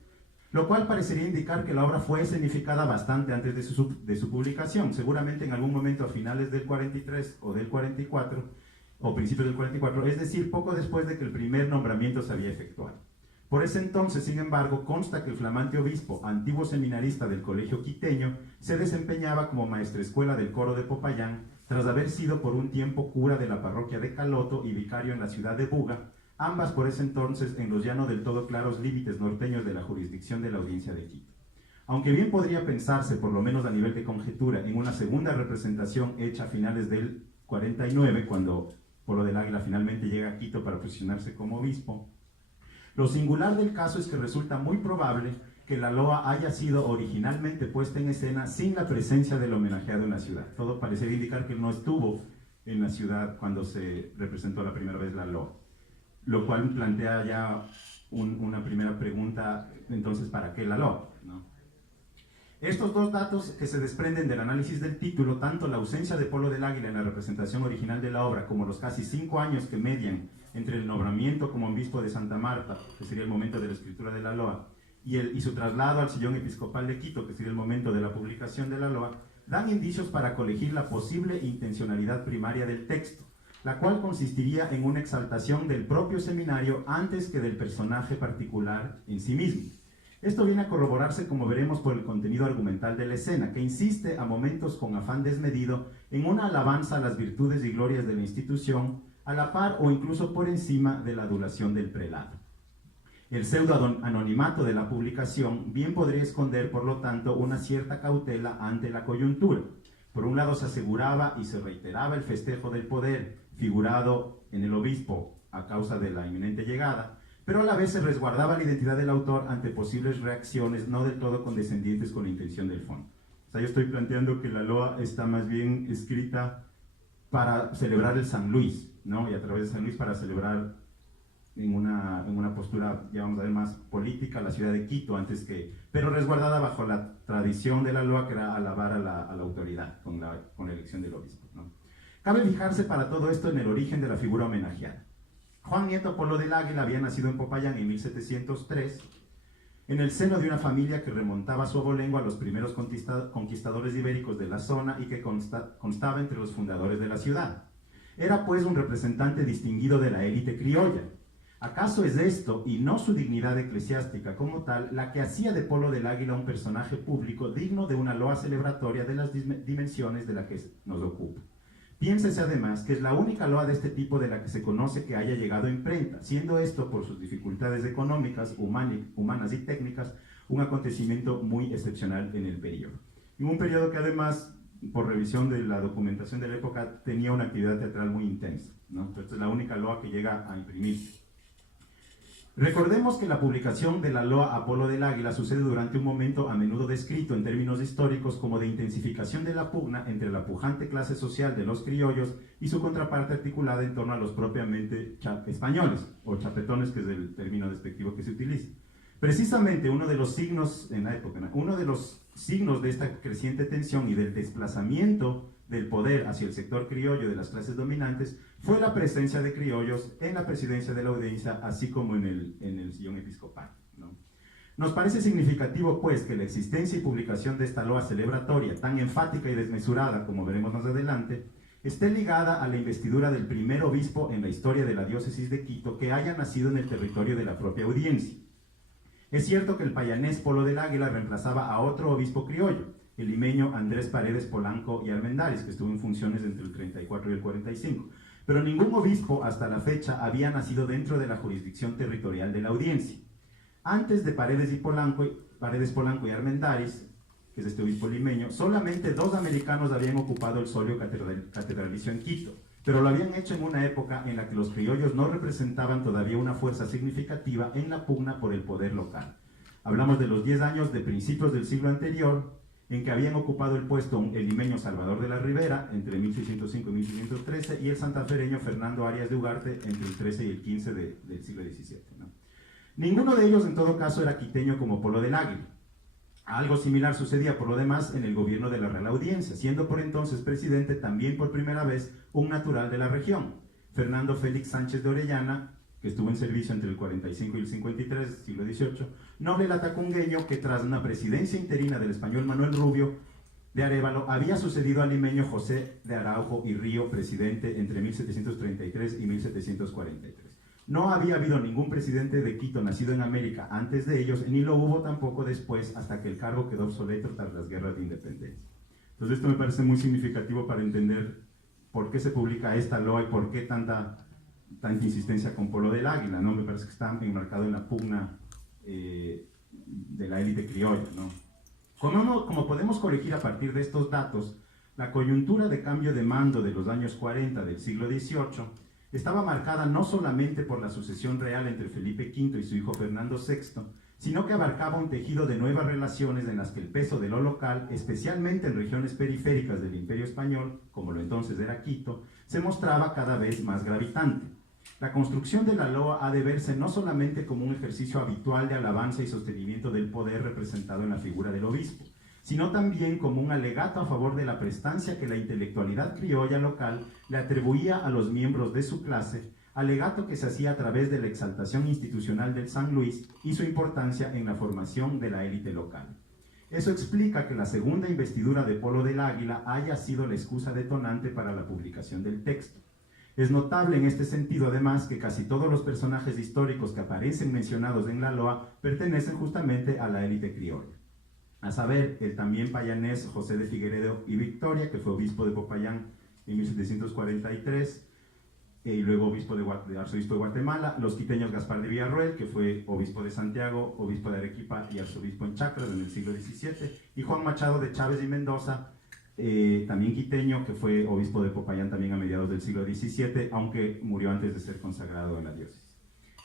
lo cual parecería indicar que la obra fue escenificada bastante antes de su publicación, seguramente en algún momento a finales del 43 o del 44, o principios del 44, es decir, poco después de que el primer nombramiento se había efectuado. Por ese entonces, sin embargo, consta que el flamante obispo, antiguo seminarista del Colegio Quiteño, se desempeñaba como maestrescuela del coro de Popayán, tras haber sido por un tiempo cura de la parroquia de Caloto y vicario en la ciudad de Buga, ambas por ese entonces en los ya no del todo claros límites norteños de la jurisdicción de la audiencia de Quito. Aunque bien podría pensarse, por lo menos a nivel de conjetura, en una segunda representación hecha a finales del 49, cuando Polo del Águila finalmente llega a Quito para posicionarse como obispo, lo singular del caso es que resulta muy probable que la loa haya sido originalmente puesta en escena sin la presencia del homenajeado en la ciudad. Todo parecería indicar que él no estuvo en la ciudad cuando se representó la primera vez la loa, lo cual plantea ya una primera pregunta, entonces, ¿para qué la loa? ¿No? Estos dos datos que se desprenden del análisis del título, tanto la ausencia de Polo del Águila en la representación original de la obra, como los casi 5 años que median entre el nombramiento como obispo de Santa Marta, que sería el momento de la escritura de la loa, y su traslado al sillón episcopal de Quito, que sería el momento de la publicación de la loa, dan indicios para colegir la posible intencionalidad primaria del texto, la cual consistiría en una exaltación del propio seminario antes que del personaje particular en sí mismo. Esto viene a corroborarse, como veremos, por el contenido argumental de la escena, que insiste a momentos con afán desmedido en una alabanza a las virtudes y glorias de la institución, a la par o incluso por encima de la adulación del prelado. El pseudo-anonimato de la publicación bien podría esconder, por lo tanto, una cierta cautela ante la coyuntura. Por un lado, se aseguraba y se reiteraba el festejo del poder figurado en el obispo a causa de la inminente llegada, pero a la vez se resguardaba la identidad del autor ante posibles reacciones no del todo condescendientes con la intención del fondo. O sea, yo estoy planteando que la loa está más bien escrita para celebrar el San Luis, ¿no? Y a través de San Luis para celebrar en una postura, ya vamos a ver, más política, la ciudad de Quito, pero resguardada bajo la tradición de la loa, que era alabar a la autoridad con la elección del obispo, ¿no? Cabe fijarse para todo esto en el origen de la figura homenajeada. Juan Nieto Polo del Águila había nacido en Popayán en 1703, en el seno de una familia que remontaba su abolengo a los primeros conquistadores ibéricos de la zona y que constaba entre los fundadores de la ciudad. Era pues un representante distinguido de la élite criolla. ¿Acaso es esto, y no su dignidad eclesiástica como tal, la que hacía de Polo del Águila un personaje público digno de una loa celebratoria de las dimensiones de la que nos ocupa? Piénsese además que es la única loa de este tipo de la que se conoce que haya llegado a imprenta, siendo esto, por sus dificultades económicas, humanas y técnicas, un acontecimiento muy excepcional en el periodo. En un periodo que además, por revisión de la documentación de la época, tenía una actividad teatral muy intensa, ¿no? Entonces es la única loa que llega a imprimirse. Recordemos que la publicación de la loa a Polo del Águila sucede durante un momento a menudo descrito en términos históricos como de intensificación de la pugna entre la pujante clase social de los criollos y su contraparte articulada en torno a los propiamente españoles, o chapetones, que es el término despectivo que se utiliza. Precisamente uno de los signos en la época, uno de los signos de esta creciente tensión y del desplazamiento del poder hacia el sector criollo de las clases dominantes fue la presencia de criollos en la presidencia de la audiencia, así como en el sillón episcopal, ¿no? Nos parece significativo, pues, que la existencia y publicación de esta loa celebratoria, tan enfática y desmesurada, como veremos más adelante, esté ligada a la investidura del primer obispo en la historia de la diócesis de Quito que haya nacido en el territorio de la propia audiencia. Es cierto que el payanés Polo del Águila reemplazaba a otro obispo criollo, el limeño Andrés Paredes Polanco y Armendáriz, que estuvo en funciones entre el 34 y el 45. pero ningún obispo hasta la fecha había nacido dentro de la jurisdicción territorial de la audiencia. Antes de Paredes Polanco y Armendáriz, que es este obispo limeño, solamente 2 americanos habían ocupado el solio catedralicio en Quito, pero lo habían hecho en una época en la que los criollos no representaban todavía una fuerza significativa en la pugna por el poder local. Hablamos de los 10 años de principios del siglo anterior, en que habían ocupado el puesto el limeño Salvador de la Ribera entre 1605 y 1613 y el santafereño Fernando Arias de Ugarte entre el 13 y el 15 del siglo XVII, ¿no? Ninguno de ellos en todo caso era quiteño como Polo del Águila. Algo similar sucedía por lo demás en el gobierno de la Real Audiencia, siendo por entonces presidente también por primera vez un natural de la región, Fernando Félix Sánchez de Orellana, que estuvo en servicio entre el 45 y el 53, siglo XVIII, noble latacungueño que tras una presidencia interina del español Manuel Rubio de Arévalo había sucedido al limeño José de Araujo y Río, presidente entre 1733 y 1743. No había habido ningún presidente de Quito nacido en América antes de ellos, ni lo hubo tampoco después, hasta que el cargo quedó obsoleto tras las guerras de independencia. Entonces esto me parece muy significativo para entender por qué se publica esta loa y por qué tanta insistencia con Polo del Águila, ¿no? Me parece que está enmarcado en la pugna de la élite criolla, ¿no? Como podemos corregir a partir de estos datos, la coyuntura de cambio de mando de los años 40 del siglo XVIII estaba marcada no solamente por la sucesión real entre Felipe V y su hijo Fernando VI, sino que abarcaba un tejido de nuevas relaciones en las que el peso de lo local, especialmente en regiones periféricas del Imperio Español, como lo entonces era Quito, se mostraba cada vez más gravitante. La construcción de la loa ha de verse no solamente como un ejercicio habitual de alabanza y sostenimiento del poder representado en la figura del obispo, sino también como un alegato a favor de la prestancia que la intelectualidad criolla local le atribuía a los miembros de su clase, alegato que se hacía a través de la exaltación institucional del San Luis y su importancia en la formación de la élite local. Eso explica que la segunda investidura de Polo del Águila haya sido la excusa detonante para la publicación del texto. Es notable en este sentido, además, que casi todos los personajes históricos que aparecen mencionados en la loa pertenecen justamente a la élite criolla. A saber, el también payanés José de Figueredo y Victoria, que fue obispo de Popayán en 1743, y luego arzobispo de Guatemala, los quiteños Gaspar de Villarroel, que fue obispo de Santiago, obispo de Arequipa y arzobispo en Chacras en el siglo XVII, y Juan Machado de Chávez y Mendoza, también quiteño, que fue obispo de Popayán también a mediados del siglo XVII, aunque murió antes de ser consagrado en la diócesis.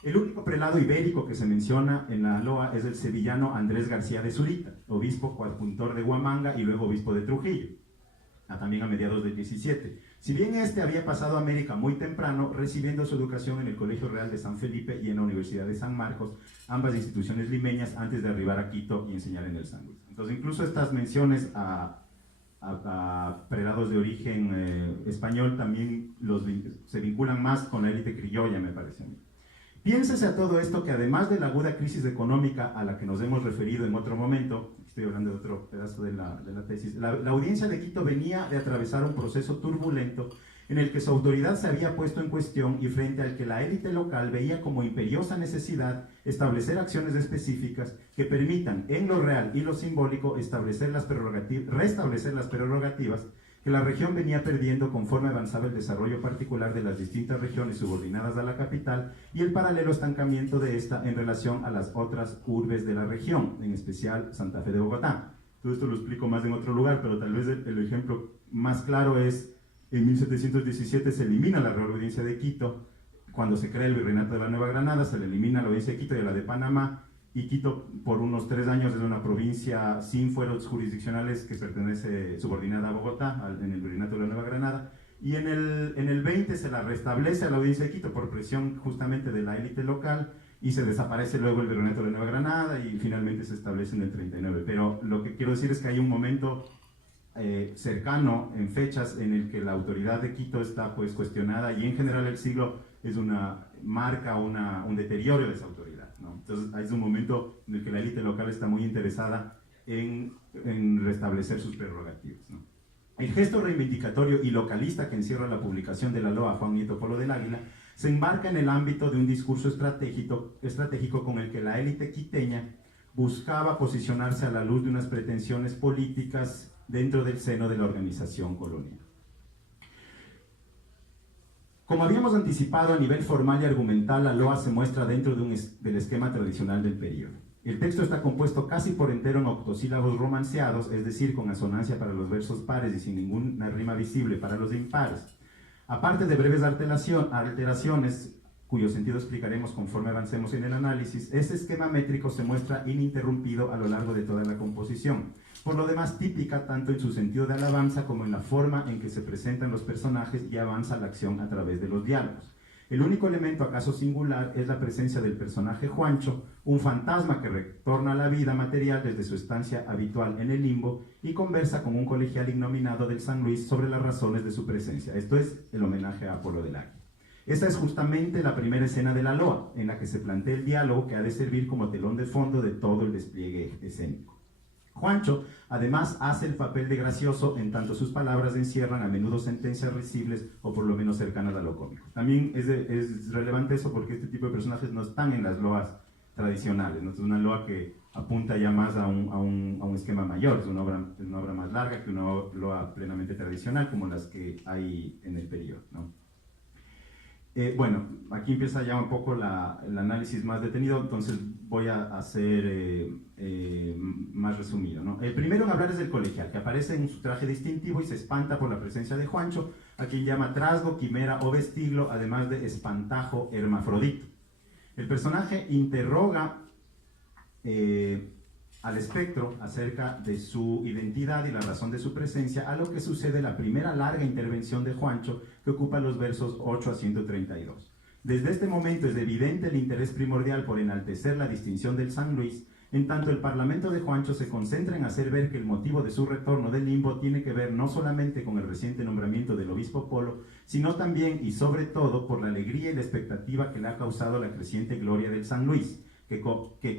El único prelado ibérico que se menciona en la loa es el sevillano Andrés García de Zurita, obispo coadjuntor de Huamanga y luego obispo de Trujillo, también a mediados del XVII. Si bien este había pasado a América muy temprano, recibiendo su educación en el Colegio Real de San Felipe y en la Universidad de San Marcos, ambas instituciones limeñas, antes de arribar a Quito y enseñar en el San Luis. Entonces, incluso estas menciones a prelados de origen español también se vinculan más con la élite criolla, me parece a mí. Piénsese a todo esto que además de la aguda crisis económica a la que nos hemos referido en otro momento, estoy hablando de otro pedazo de la tesis, la audiencia de Quito venía de atravesar un proceso turbulento en el que su autoridad se había puesto en cuestión y frente al que la élite local veía como imperiosa necesidad establecer acciones específicas que permitan en lo real y lo simbólico restablecer las prerrogativas que la región venía perdiendo conforme avanzaba el desarrollo particular de las distintas regiones subordinadas a la capital y el paralelo estancamiento de esta en relación a las otras urbes de la región, en especial Santa Fe de Bogotá. Todo esto lo explico más en otro lugar, pero tal vez el ejemplo más claro es en 1717 se elimina la Real Audiencia de Quito, cuando se crea el Virreinato de la Nueva Granada, se le elimina la Audiencia de Quito y la de Panamá, y Quito por unos 3 años es una provincia sin fueros jurisdiccionales que pertenece subordinada a Bogotá, en el Virreinato de la Nueva Granada, y en el 20 se la restablece a la Audiencia de Quito por presión justamente de la élite local, y se desaparece luego el Virreinato de la Nueva Granada y finalmente se establece en el 39. Pero lo que quiero decir es que hay un momento cercano en fechas en el que la autoridad de Quito está pues cuestionada y en general el siglo marca un deterioro de esa autoridad, ¿no? Entonces es un momento en el que la élite local está muy interesada en restablecer sus prerrogativas, ¿no? El gesto reivindicatorio y localista que encierra la publicación de la loa Juan Nieto Polo del Águila se enmarca en el ámbito de un discurso estratégico con el que la élite quiteña buscaba posicionarse a la luz de unas pretensiones políticas dentro del seno de la organización colonial. Como habíamos anticipado, a nivel formal y argumental, la loa se muestra dentro del esquema tradicional del periodo. El texto está compuesto casi por entero en octosílabos romanceados, es decir, con asonancia para los versos pares y sin ninguna rima visible para los impares. Aparte de breves alteraciones, cuyo sentido explicaremos conforme avancemos en el análisis, ese esquema métrico se muestra ininterrumpido a lo largo de toda la composición, por lo demás típica tanto en su sentido de alabanza como en la forma en que se presentan los personajes y avanza la acción a través de los diálogos. El único elemento acaso singular es la presencia del personaje Juancho, un fantasma que retorna a la vida material desde su estancia habitual en el limbo y conversa con un colegial ignominado del San Luis sobre las razones de su presencia. Esto es el homenaje a Apolo del Águila. Esta es justamente la primera escena de la loa, en la que se plantea el diálogo que ha de servir como telón de fondo de todo el despliegue escénico. Juancho, además, hace el papel de gracioso en tanto sus palabras encierran a menudo sentencias risibles o por lo menos cercanas a lo cómico. También es relevante eso porque este tipo de personajes no están en las loas tradicionales, ¿no? Es una loa que apunta ya más a un esquema mayor, es una obra más larga que una loa plenamente tradicional como las que hay en el periodo, ¿no? Bueno, aquí empieza ya un poco el análisis más detenido, entonces voy a hacer más resumido, ¿no? El primero en hablar es el colegial, que aparece en su traje distintivo y se espanta por la presencia de Juancho, a quien llama trasgo, quimera o vestiglo, además de espantajo hermafrodito. El personaje interroga al espectro acerca de su identidad y la razón de su presencia, a lo que sucede la primera larga intervención de Juancho, que ocupa los versos 8 a 132. Desde este momento es evidente el interés primordial por enaltecer la distinción del San Luis, en tanto el parlamento de Juancho se concentra en hacer ver que el motivo de su retorno del limbo tiene que ver no solamente con el reciente nombramiento del obispo Polo, sino también y sobre todo por la alegría y la expectativa que le ha causado la creciente gloria del San Luis, que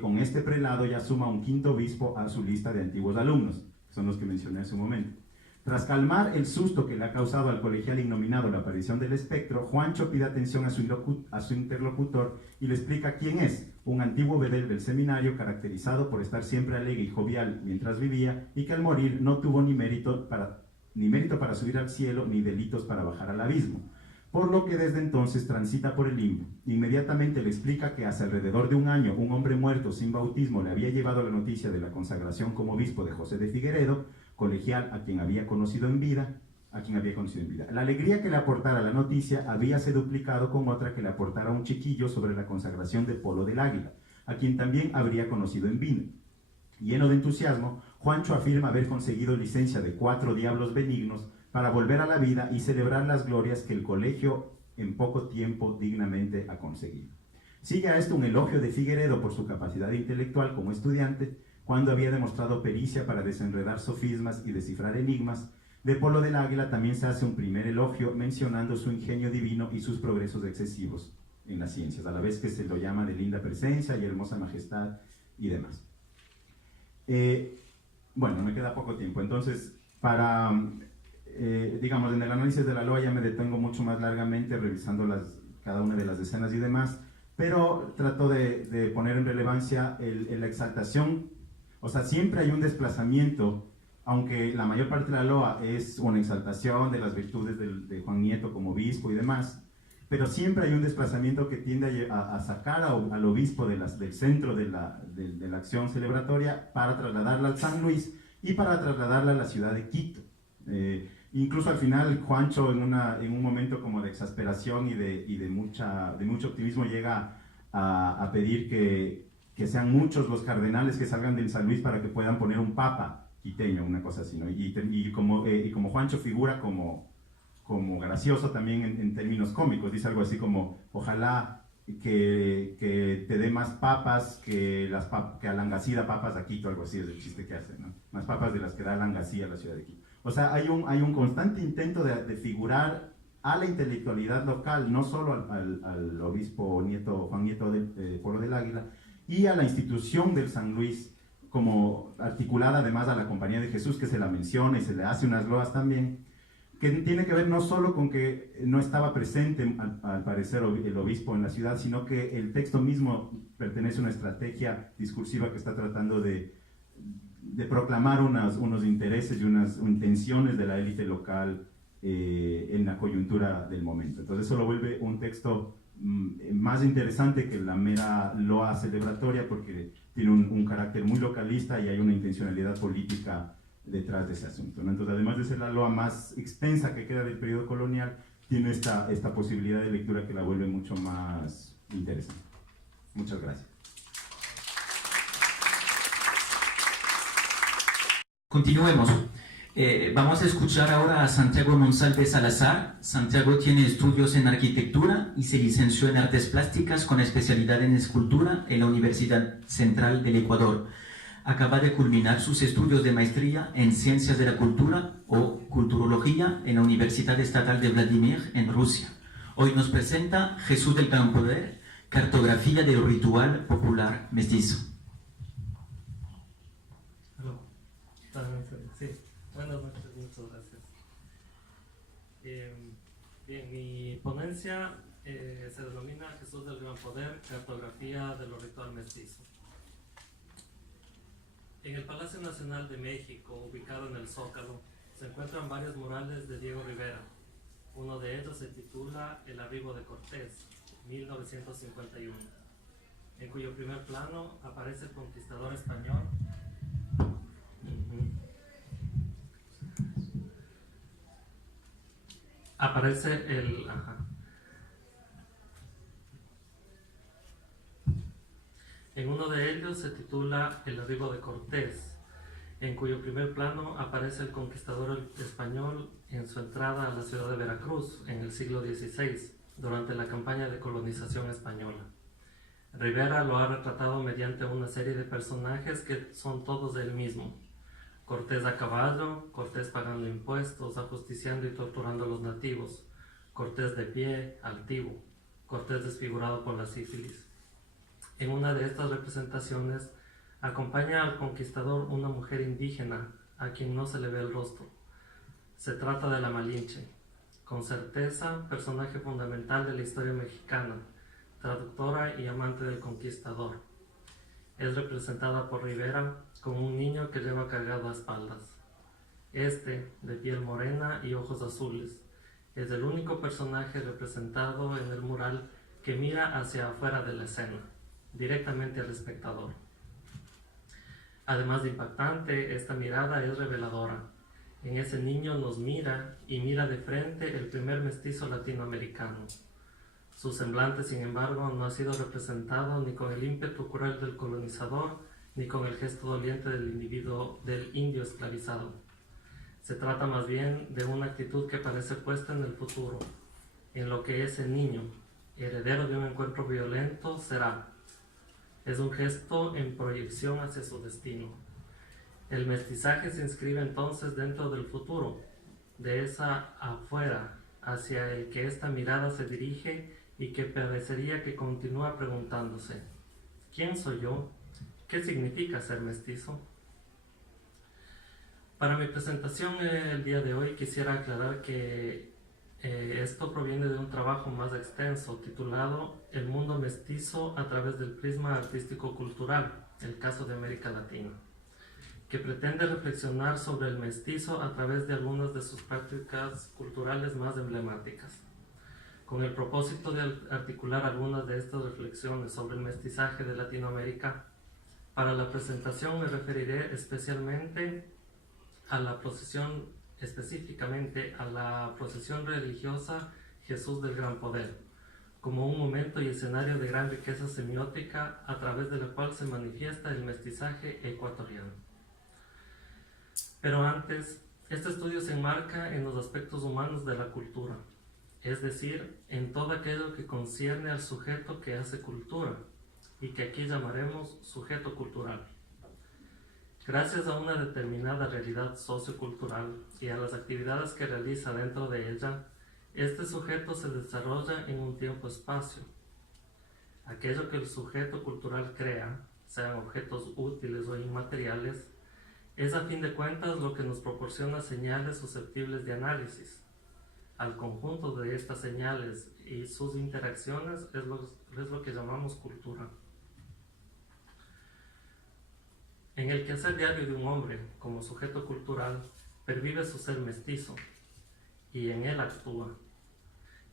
con este prelado ya suma un quinto obispo a su lista de antiguos alumnos, que son los que mencioné hace un momento. Tras calmar el susto que le ha causado al colegial ignominado la aparición del espectro, Juancho pide atención a su interlocutor y le explica quién es, un antiguo bedel del seminario caracterizado por estar siempre alegre y jovial mientras vivía y que al morir no tuvo ni mérito para subir al cielo ni delitos para bajar al abismo, por lo que desde entonces transita por el limbo. Inmediatamente le explica que hace alrededor de un año un hombre muerto sin bautismo le había llevado la noticia de la consagración como obispo de José de Figueredo, colegial a quien había conocido en vida. La alegría que le aportara la noticia habíase duplicado con otra que le aportara un chiquillo sobre la consagración de Polo del Águila, a quien también habría conocido en vida. Lleno de entusiasmo, Juancho afirma haber conseguido licencia de 4 diablos benignos para volver a la vida y celebrar las glorias que el colegio en poco tiempo dignamente ha conseguido. Sigue a esto un elogio de Figueredo por su capacidad intelectual como estudiante, cuando había demostrado pericia para desenredar sofismas y descifrar enigmas. De Polo del Águila también se hace un primer elogio mencionando su ingenio divino y sus progresos excesivos en las ciencias, a la vez que se lo llama de linda presencia y hermosa majestad y demás. Bueno, me queda poco tiempo, entonces digamos, en el análisis de la loa ya me detengo mucho más largamente revisando cada una de las escenas y demás, pero trato de poner en relevancia la exaltación. O sea, siempre hay un desplazamiento, aunque la mayor parte de la loa es una exaltación de las virtudes de Juan Nieto como obispo y demás, pero siempre hay un desplazamiento que tiende a sacar al obispo del centro de la acción celebratoria para trasladarla al San Luis y para trasladarla a la ciudad de Quito. Incluso al final Juancho en un momento como de exasperación y de mucho optimismo llega a pedir que sean muchos los cardenales que salgan del San Luis para que puedan poner un papa quiteño, una cosa así, ¿no? Y como Juancho figura como gracioso también en términos cómicos, dice algo así como: ojalá que te dé más papas que a Langacida papas a Quito, algo así es el chiste que hace, ¿no? Más papas de las que da Langacida a la ciudad de Quito. O sea, hay un constante intento de figurar a la intelectualidad local, no solo al obispo Juan Nieto de Polo del Águila, y a la institución del San Luis, como articulada además a la Compañía de Jesús, que se la menciona y se le hace unas loas también, que tiene que ver no solo con que no estaba presente, al parecer, el obispo en la ciudad, sino que el texto mismo pertenece a una estrategia discursiva que está tratando de proclamar unos intereses y unas intenciones de la élite local en la coyuntura del momento. Entonces eso lo vuelve un texto más interesante que la mera loa celebratoria, porque tiene un carácter muy localista y hay una intencionalidad política detrás de ese asunto, ¿no? Entonces, además de ser la loa más extensa que queda del periodo colonial, tiene esta posibilidad de lectura que la vuelve mucho más interesante. Muchas gracias. Continuemos. Vamos a escuchar ahora a Santiago Monsalve Salazar. Santiago tiene estudios en arquitectura y se licenció en artes plásticas con especialidad en escultura en la Universidad Central del Ecuador. Acaba de culminar sus estudios de maestría en Ciencias de la Cultura o Culturología en la Universidad Estatal de Vladimir, en Rusia. Hoy nos presenta Jesús del Gran Poder, cartografía del ritual popular mestizo. Sí, buenas noches, muchas gracias. Bien, mi ponencia se denomina Jesús del Gran Poder, cartografía de lo ritual mestizo. En el Palacio Nacional de México, ubicado en el Zócalo, se encuentran varios murales de Diego Rivera. Uno de ellos se titula El arribo de Cortés, 1951, en cuyo primer plano aparece el conquistador español. Aparece el... En uno de ellos se titula El arribo de Cortés, en cuyo primer plano aparece el conquistador español en su entrada a la ciudad de Veracruz en el siglo XVI, durante la campaña de colonización española. Rivera lo ha retratado mediante una serie de personajes que son todos él mismo. Cortés a caballo, Cortés pagando impuestos, ajusticiando y torturando a los nativos, Cortés de pie, altivo, Cortés desfigurado por la sífilis. En una de estas representaciones acompaña al conquistador una mujer indígena a quien no se le ve el rostro. Se trata de la Malinche, con certeza personaje fundamental de la historia mexicana, traductora y amante del conquistador. Es representada por Rivera como un niño que lleva cargado a espaldas. Este, de piel morena y ojos azules, es el único personaje representado en el mural que mira hacia afuera de la escena, directamente al espectador. Además de impactante, esta mirada es reveladora. En ese niño nos mira y mira de frente el primer mestizo latinoamericano. Su semblante, sin embargo, no ha sido representado ni con el ímpetu cruel del colonizador, ni con el gesto doliente del individuo, del indio esclavizado. Se trata más bien de una actitud que parece puesta en el futuro, en lo que ese niño, heredero de un encuentro violento, será. Es un gesto en proyección hacia su destino. El mestizaje se inscribe entonces dentro del futuro, de esa afuera, hacia el que esta mirada se dirige y que parecería que continúa preguntándose: ¿quién soy yo? ¿Qué significa ser mestizo? Para mi presentación el día de hoy quisiera aclarar que esto proviene de un trabajo más extenso titulado El mundo mestizo a través del prisma artístico-cultural, el caso de América Latina, que pretende reflexionar sobre el mestizo a través de algunas de sus prácticas culturales más emblemáticas. Con el propósito de articular algunas de estas reflexiones sobre el mestizaje de Latinoamérica, para la presentación me referiré especialmente a la procesión, específicamente a la procesión religiosa Jesús del Gran Poder, como un momento y escenario de gran riqueza semiótica a través de la cual se manifiesta el mestizaje ecuatoriano. Pero antes, este estudio se enmarca en los aspectos humanos de la cultura, es decir, en todo aquello que concierne al sujeto que hace cultura, y que aquí llamaremos sujeto cultural. Gracias a una determinada realidad sociocultural y a las actividades que realiza dentro de ella, este sujeto se desarrolla en un tiempo-espacio. Aquello que el sujeto cultural crea, sean objetos útiles o inmateriales, es a fin de cuentas lo que nos proporciona señales susceptibles de análisis. Al conjunto de estas señales y sus interacciones es lo que llamamos cultura. En el quehacer diario de un hombre, como sujeto cultural, pervive su ser mestizo. y en él actúa.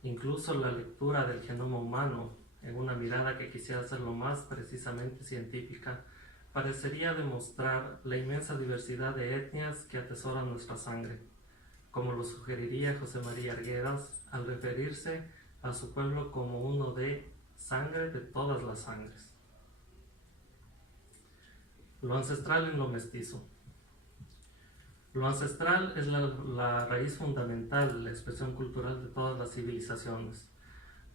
Incluso la lectura del genoma humano, en una mirada que quisiera ser lo más precisamente científica, parecería demostrar la inmensa diversidad de etnias que atesoran nuestra sangre, como lo sugeriría José María Arguedas al referirse a su pueblo como uno de sangre de todas las sangres. Lo ancestral en lo mestizo. Lo ancestral es la raíz fundamental, la expresión cultural de todas las civilizaciones.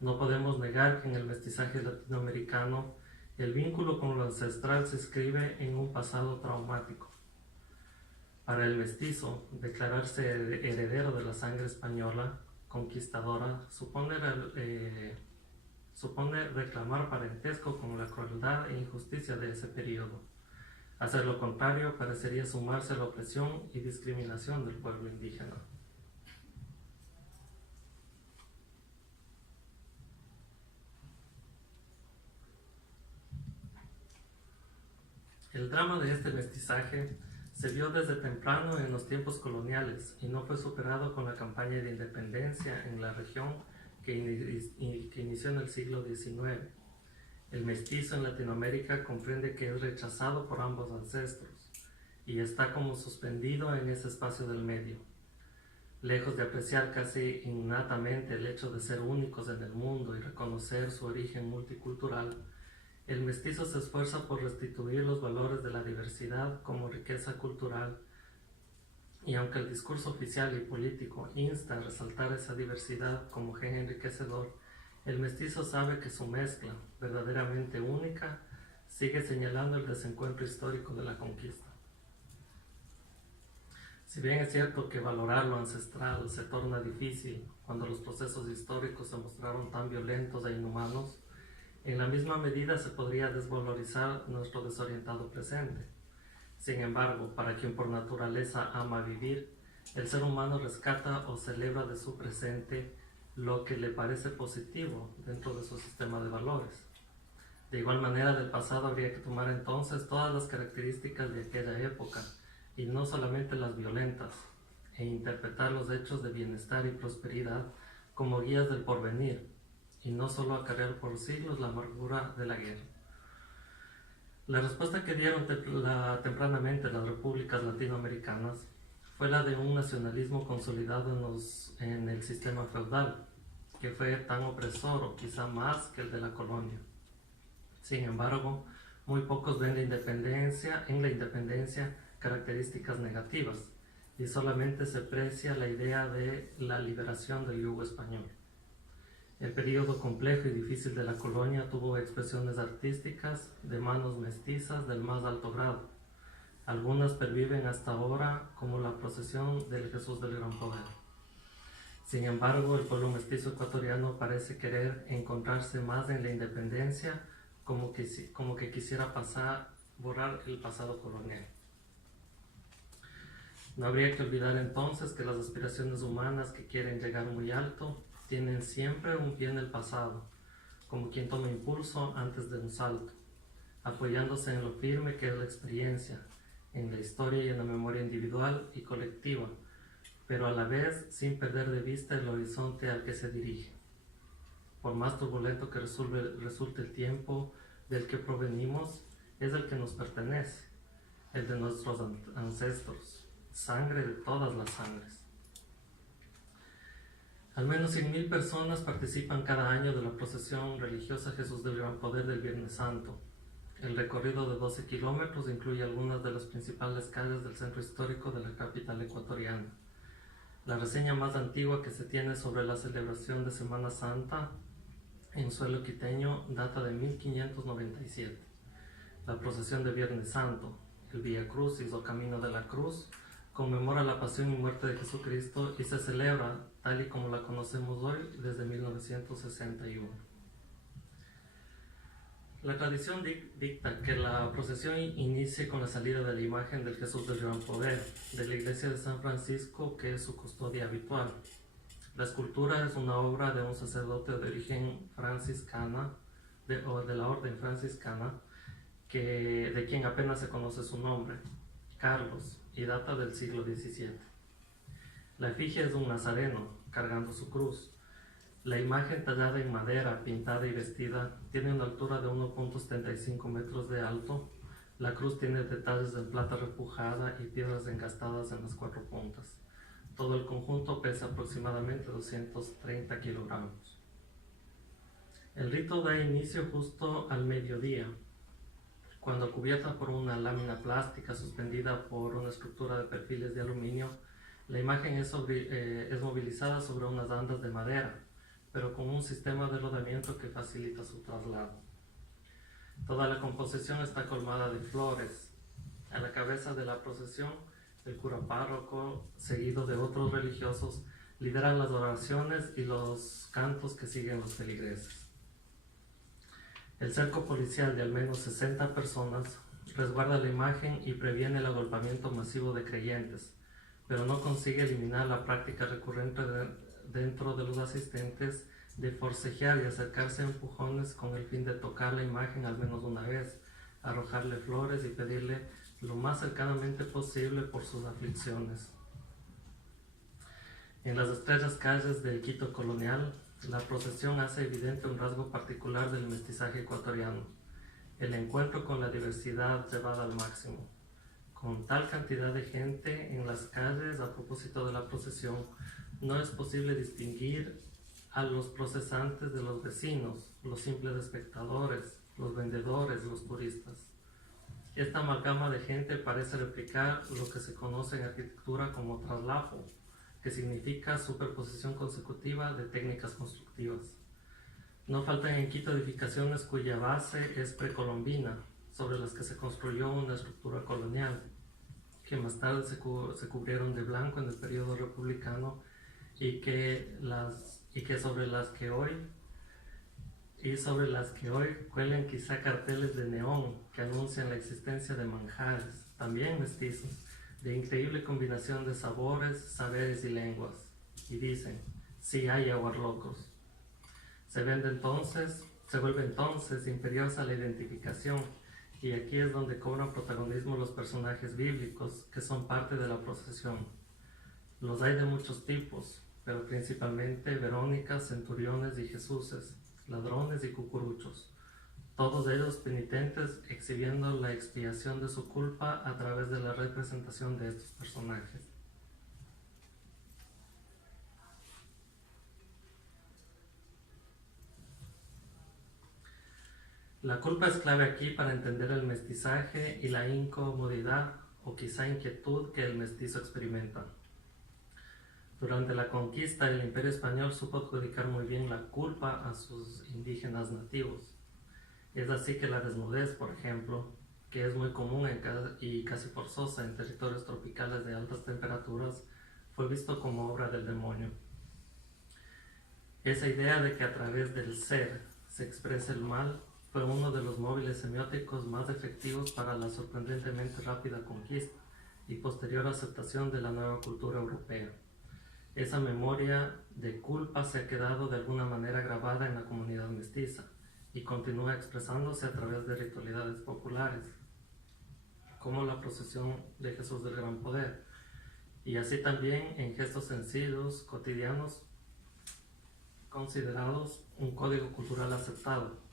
No podemos negar que en el mestizaje latinoamericano el vínculo con lo ancestral se escribe en un pasado traumático. Para el mestizo, declararse heredero de la sangre española conquistadora supone reclamar parentesco con la crueldad e injusticia de ese periodo. Hacer lo contrario parecería sumarse a la opresión y discriminación del pueblo indígena. El drama de este mestizaje se vio desde temprano en los tiempos coloniales y no fue superado con la campaña de independencia en la región que inició en el siglo XIX. El mestizo en Latinoamérica comprende que es rechazado por ambos ancestros y está como suspendido en ese espacio del medio. Lejos de apreciar casi innatamente el hecho de ser únicos en el mundo y reconocer su origen multicultural, el mestizo se esfuerza por restituir los valores de la diversidad como riqueza cultural, y aunque el discurso oficial y político insta a resaltar esa diversidad como gen enriquecedor, el mestizo sabe que su mezcla, verdaderamente única, sigue señalando el desencuentro histórico de la conquista. Si bien es cierto que valorar lo ancestral se torna difícil cuando los procesos históricos se mostraron tan violentos e inhumanos, en la misma medida se podría desvalorizar nuestro desorientado presente. Sin embargo, para quien por naturaleza ama vivir, el ser humano rescata o celebra de su presente lo que le parece positivo dentro de su sistema de valores. De igual manera, del pasado habría que tomar entonces todas las características de aquella época, y no solamente las violentas, e interpretar los hechos de bienestar y prosperidad como guías del porvenir, y no solo acarrear por siglos la amargura de la guerra. La respuesta que dieron tempranamente las repúblicas latinoamericanas fue la de un nacionalismo consolidado en el sistema feudal, que fue tan opresor o quizá más que el de la colonia. Sin embargo, muy pocos ven en la independencia características negativas, y solamente se aprecia la idea de la liberación del yugo español. El periodo complejo y difícil de la colonia tuvo expresiones artísticas de manos mestizas del más alto grado. Algunas perviven hasta ahora, como la procesión del Jesús del Gran Poder. Sin embargo, el pueblo mestizo ecuatoriano parece querer encontrarse más en la independencia, como que quisiera borrar el pasado colonial. No habría que olvidar entonces que las aspiraciones humanas que quieren llegar muy alto tienen siempre un pie en el pasado, como quien toma impulso antes de un salto, apoyándose en lo firme que es la experiencia, en la historia y en la memoria individual y colectiva, pero a la vez sin perder de vista el horizonte al que se dirige. Por más turbulento que resulte el tiempo del que provenimos, es el que nos pertenece, el de nuestros ancestros, sangre de todas las sangres. Al menos 100,000 personas participan cada año de la procesión religiosa Jesús del Gran Poder del Viernes Santo. El recorrido de 12 kilómetros incluye algunas de las principales calles del centro histórico de la capital ecuatoriana. La reseña más antigua que se tiene sobre la celebración de Semana Santa en suelo quiteño data de 1597. La procesión de Viernes Santo, el Vía Crucis o Camino de la Cruz, conmemora la pasión y muerte de Jesucristo y se celebra tal y como la conocemos hoy desde 1961. La tradición dicta que la procesión inicie con la salida de la imagen del Jesús del Gran Poder de la iglesia de San Francisco, que es su custodia habitual. La escultura es una obra de un sacerdote de origen franciscana, de la orden franciscana, de quien apenas se conoce su nombre, Carlos, y data del siglo XVII. La efigie es un nazareno cargando su cruz. La imagen tallada en madera, pintada y vestida, tiene una altura de 1.75 metros de alto. La cruz tiene detalles en plata repujada y piedras engastadas en las 4 puntas. Todo el conjunto pesa aproximadamente 230 kilogramos. El rito da inicio justo al mediodía, cuando cubierta por una lámina plástica suspendida por una estructura de perfiles de aluminio, la imagen es movilizada sobre unas andas de madera, pero con un sistema de rodamiento que facilita su traslado. Toda la composición está colmada de flores. A la cabeza de la procesión, el cura párroco, seguido de otros religiosos, lideran las oraciones y los cantos que siguen los feligreses. El cerco policial de al menos 60 personas resguarda la imagen y previene el agolpamiento masivo de creyentes, pero no consigue eliminar la práctica recurrente dentro de los asistentes de forcejear y acercarse a empujones con el fin de tocar la imagen al menos una vez, arrojarle flores y pedirle lo más cercanamente posible por sus aflicciones. En las estrechas calles del Quito colonial, la procesión hace evidente un rasgo particular del mestizaje ecuatoriano, el encuentro con la diversidad llevada al máximo. Con tal cantidad de gente en las calles a propósito de la procesión, no es posible distinguir a los procesantes de los vecinos, los simples espectadores, los vendedores, los turistas. Esta amalgama de gente parece replicar lo que se conoce en arquitectura como traslapo, que significa superposición consecutiva de técnicas constructivas. No faltan en Quito edificaciones cuya base es precolombina, sobre las que se construyó una estructura colonial, que más tarde se cubrieron de blanco en el periodo republicano y sobre las que hoy cuelen quizá carteles de neón que anuncian la existencia de manjares, también mestizos, de increíble combinación de sabores, saberes y lenguas, y dicen, sí hay aguarlocos. Se vuelve entonces imperiosa la identificación, y aquí es donde cobran protagonismo los personajes bíblicos que son parte de la procesión. Los hay de muchos tipos, pero principalmente Verónicas, centuriones y Jesuses, ladrones y cucuruchos, todos ellos penitentes exhibiendo la expiación de su culpa a través de la representación de estos personajes. La culpa es clave aquí para entender el mestizaje y la incomodidad o quizá inquietud que el mestizo experimenta. Durante la conquista, el Imperio Español supo adjudicar muy bien la culpa a sus indígenas nativos. Es así que la desnudez, por ejemplo, que es muy común y casi forzosa en territorios tropicales de altas temperaturas, fue visto como obra del demonio. Esa idea de que a través del ser se expresa el mal fue uno de los móviles semióticos más efectivos para la sorprendentemente rápida conquista y posterior aceptación de la nueva cultura europea. Esa memoria de culpa se ha quedado de alguna manera grabada en la comunidad mestiza y continúa expresándose a través de ritualidades populares, como la procesión de Jesús del Gran Poder, y así también en gestos sencillos, cotidianos, considerados un código cultural aceptado,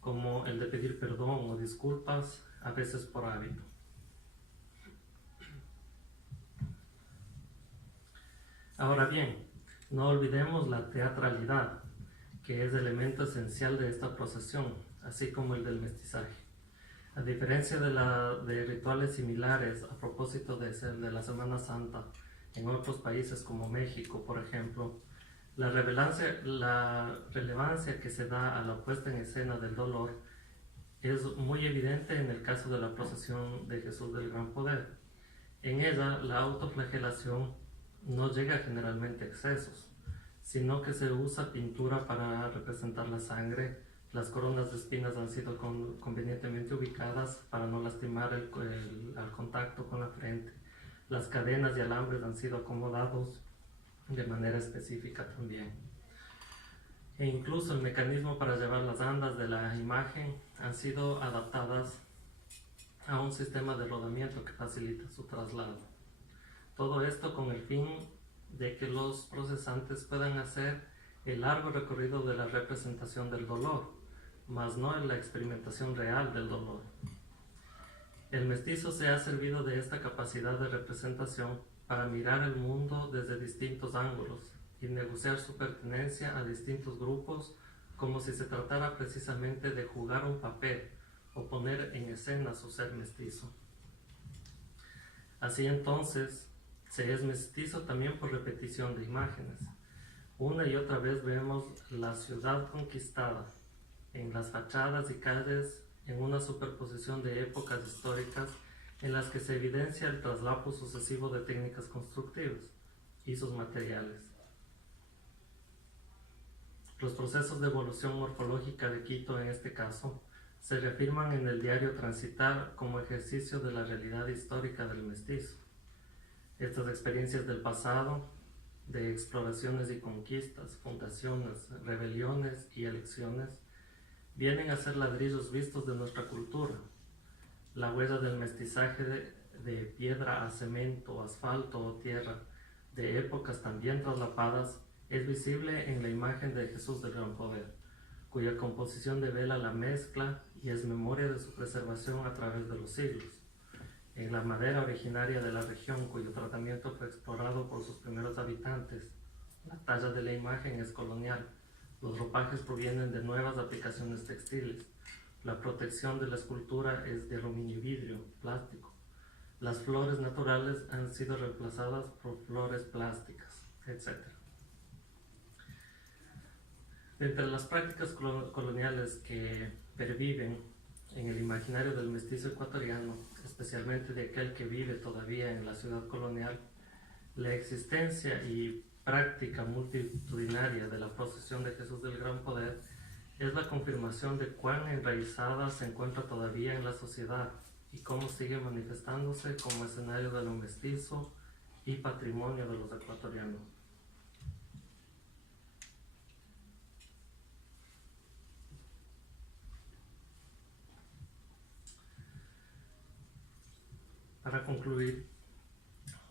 como el de pedir perdón o disculpas, a veces por hábito. Ahora bien, no olvidemos la teatralidad, que es elemento esencial de esta procesión, así como el del mestizaje. A diferencia de rituales similares a propósito de la Semana Santa en otros países como México, por ejemplo, la relevancia que se da a la puesta en escena del dolor es muy evidente en el caso de la procesión de Jesús del Gran Poder. En ella, la autoflagelación no llega generalmente a excesos, sino que se usa pintura para representar la sangre, las coronas de espinas han sido convenientemente ubicadas para no lastimar al contacto con la frente, las cadenas y alambres han sido acomodados de manera específica también. E incluso el mecanismo para llevar las andas de la imagen han sido adaptadas a un sistema de rodamiento que facilita su traslado. Todo esto con el fin de que los procesantes puedan hacer el largo recorrido de la representación del dolor, mas no en la experimentación real del dolor. El mestizo se ha servido de esta capacidad de representación para mirar el mundo desde distintos ángulos y negociar su pertenencia a distintos grupos como si se tratara precisamente de jugar un papel o poner en escena su ser mestizo. Así entonces, se es mestizo también por repetición de imágenes. Una y otra vez vemos la ciudad conquistada en las fachadas y calles en una superposición de épocas históricas en las que se evidencia el traslapo sucesivo de técnicas constructivas y sus materiales. Los procesos de evolución morfológica de Quito, en este caso, se reafirman en el diario transitar como ejercicio de la realidad histórica del mestizo. Estas experiencias del pasado, de exploraciones y conquistas, fundaciones, rebeliones y elecciones, vienen a ser ladrillos vistos de nuestra cultura. La huella del mestizaje de piedra a cemento, asfalto o tierra, de épocas también traslapadas, es visible en la imagen de Jesús del Gran Poder, cuya composición devela la mezcla y es memoria de su preservación a través de los siglos. En la madera originaria de la región, cuyo tratamiento fue explorado por sus primeros habitantes, la talla de la imagen es colonial. Los ropajes provienen de nuevas aplicaciones textiles. La protección de la escultura es de aluminio y vidrio, plástico. Las flores naturales han sido reemplazadas por flores plásticas, etc. Entre las prácticas coloniales que perviven en el imaginario del mestizo ecuatoriano, especialmente de aquel que vive todavía en la ciudad colonial, la existencia y práctica multitudinaria de la procesión de Jesús del Gran Poder es la confirmación de cuán enraizada se encuentra todavía en la sociedad y cómo sigue manifestándose como escenario de lo mestizo y patrimonio de los ecuatorianos. Para concluir,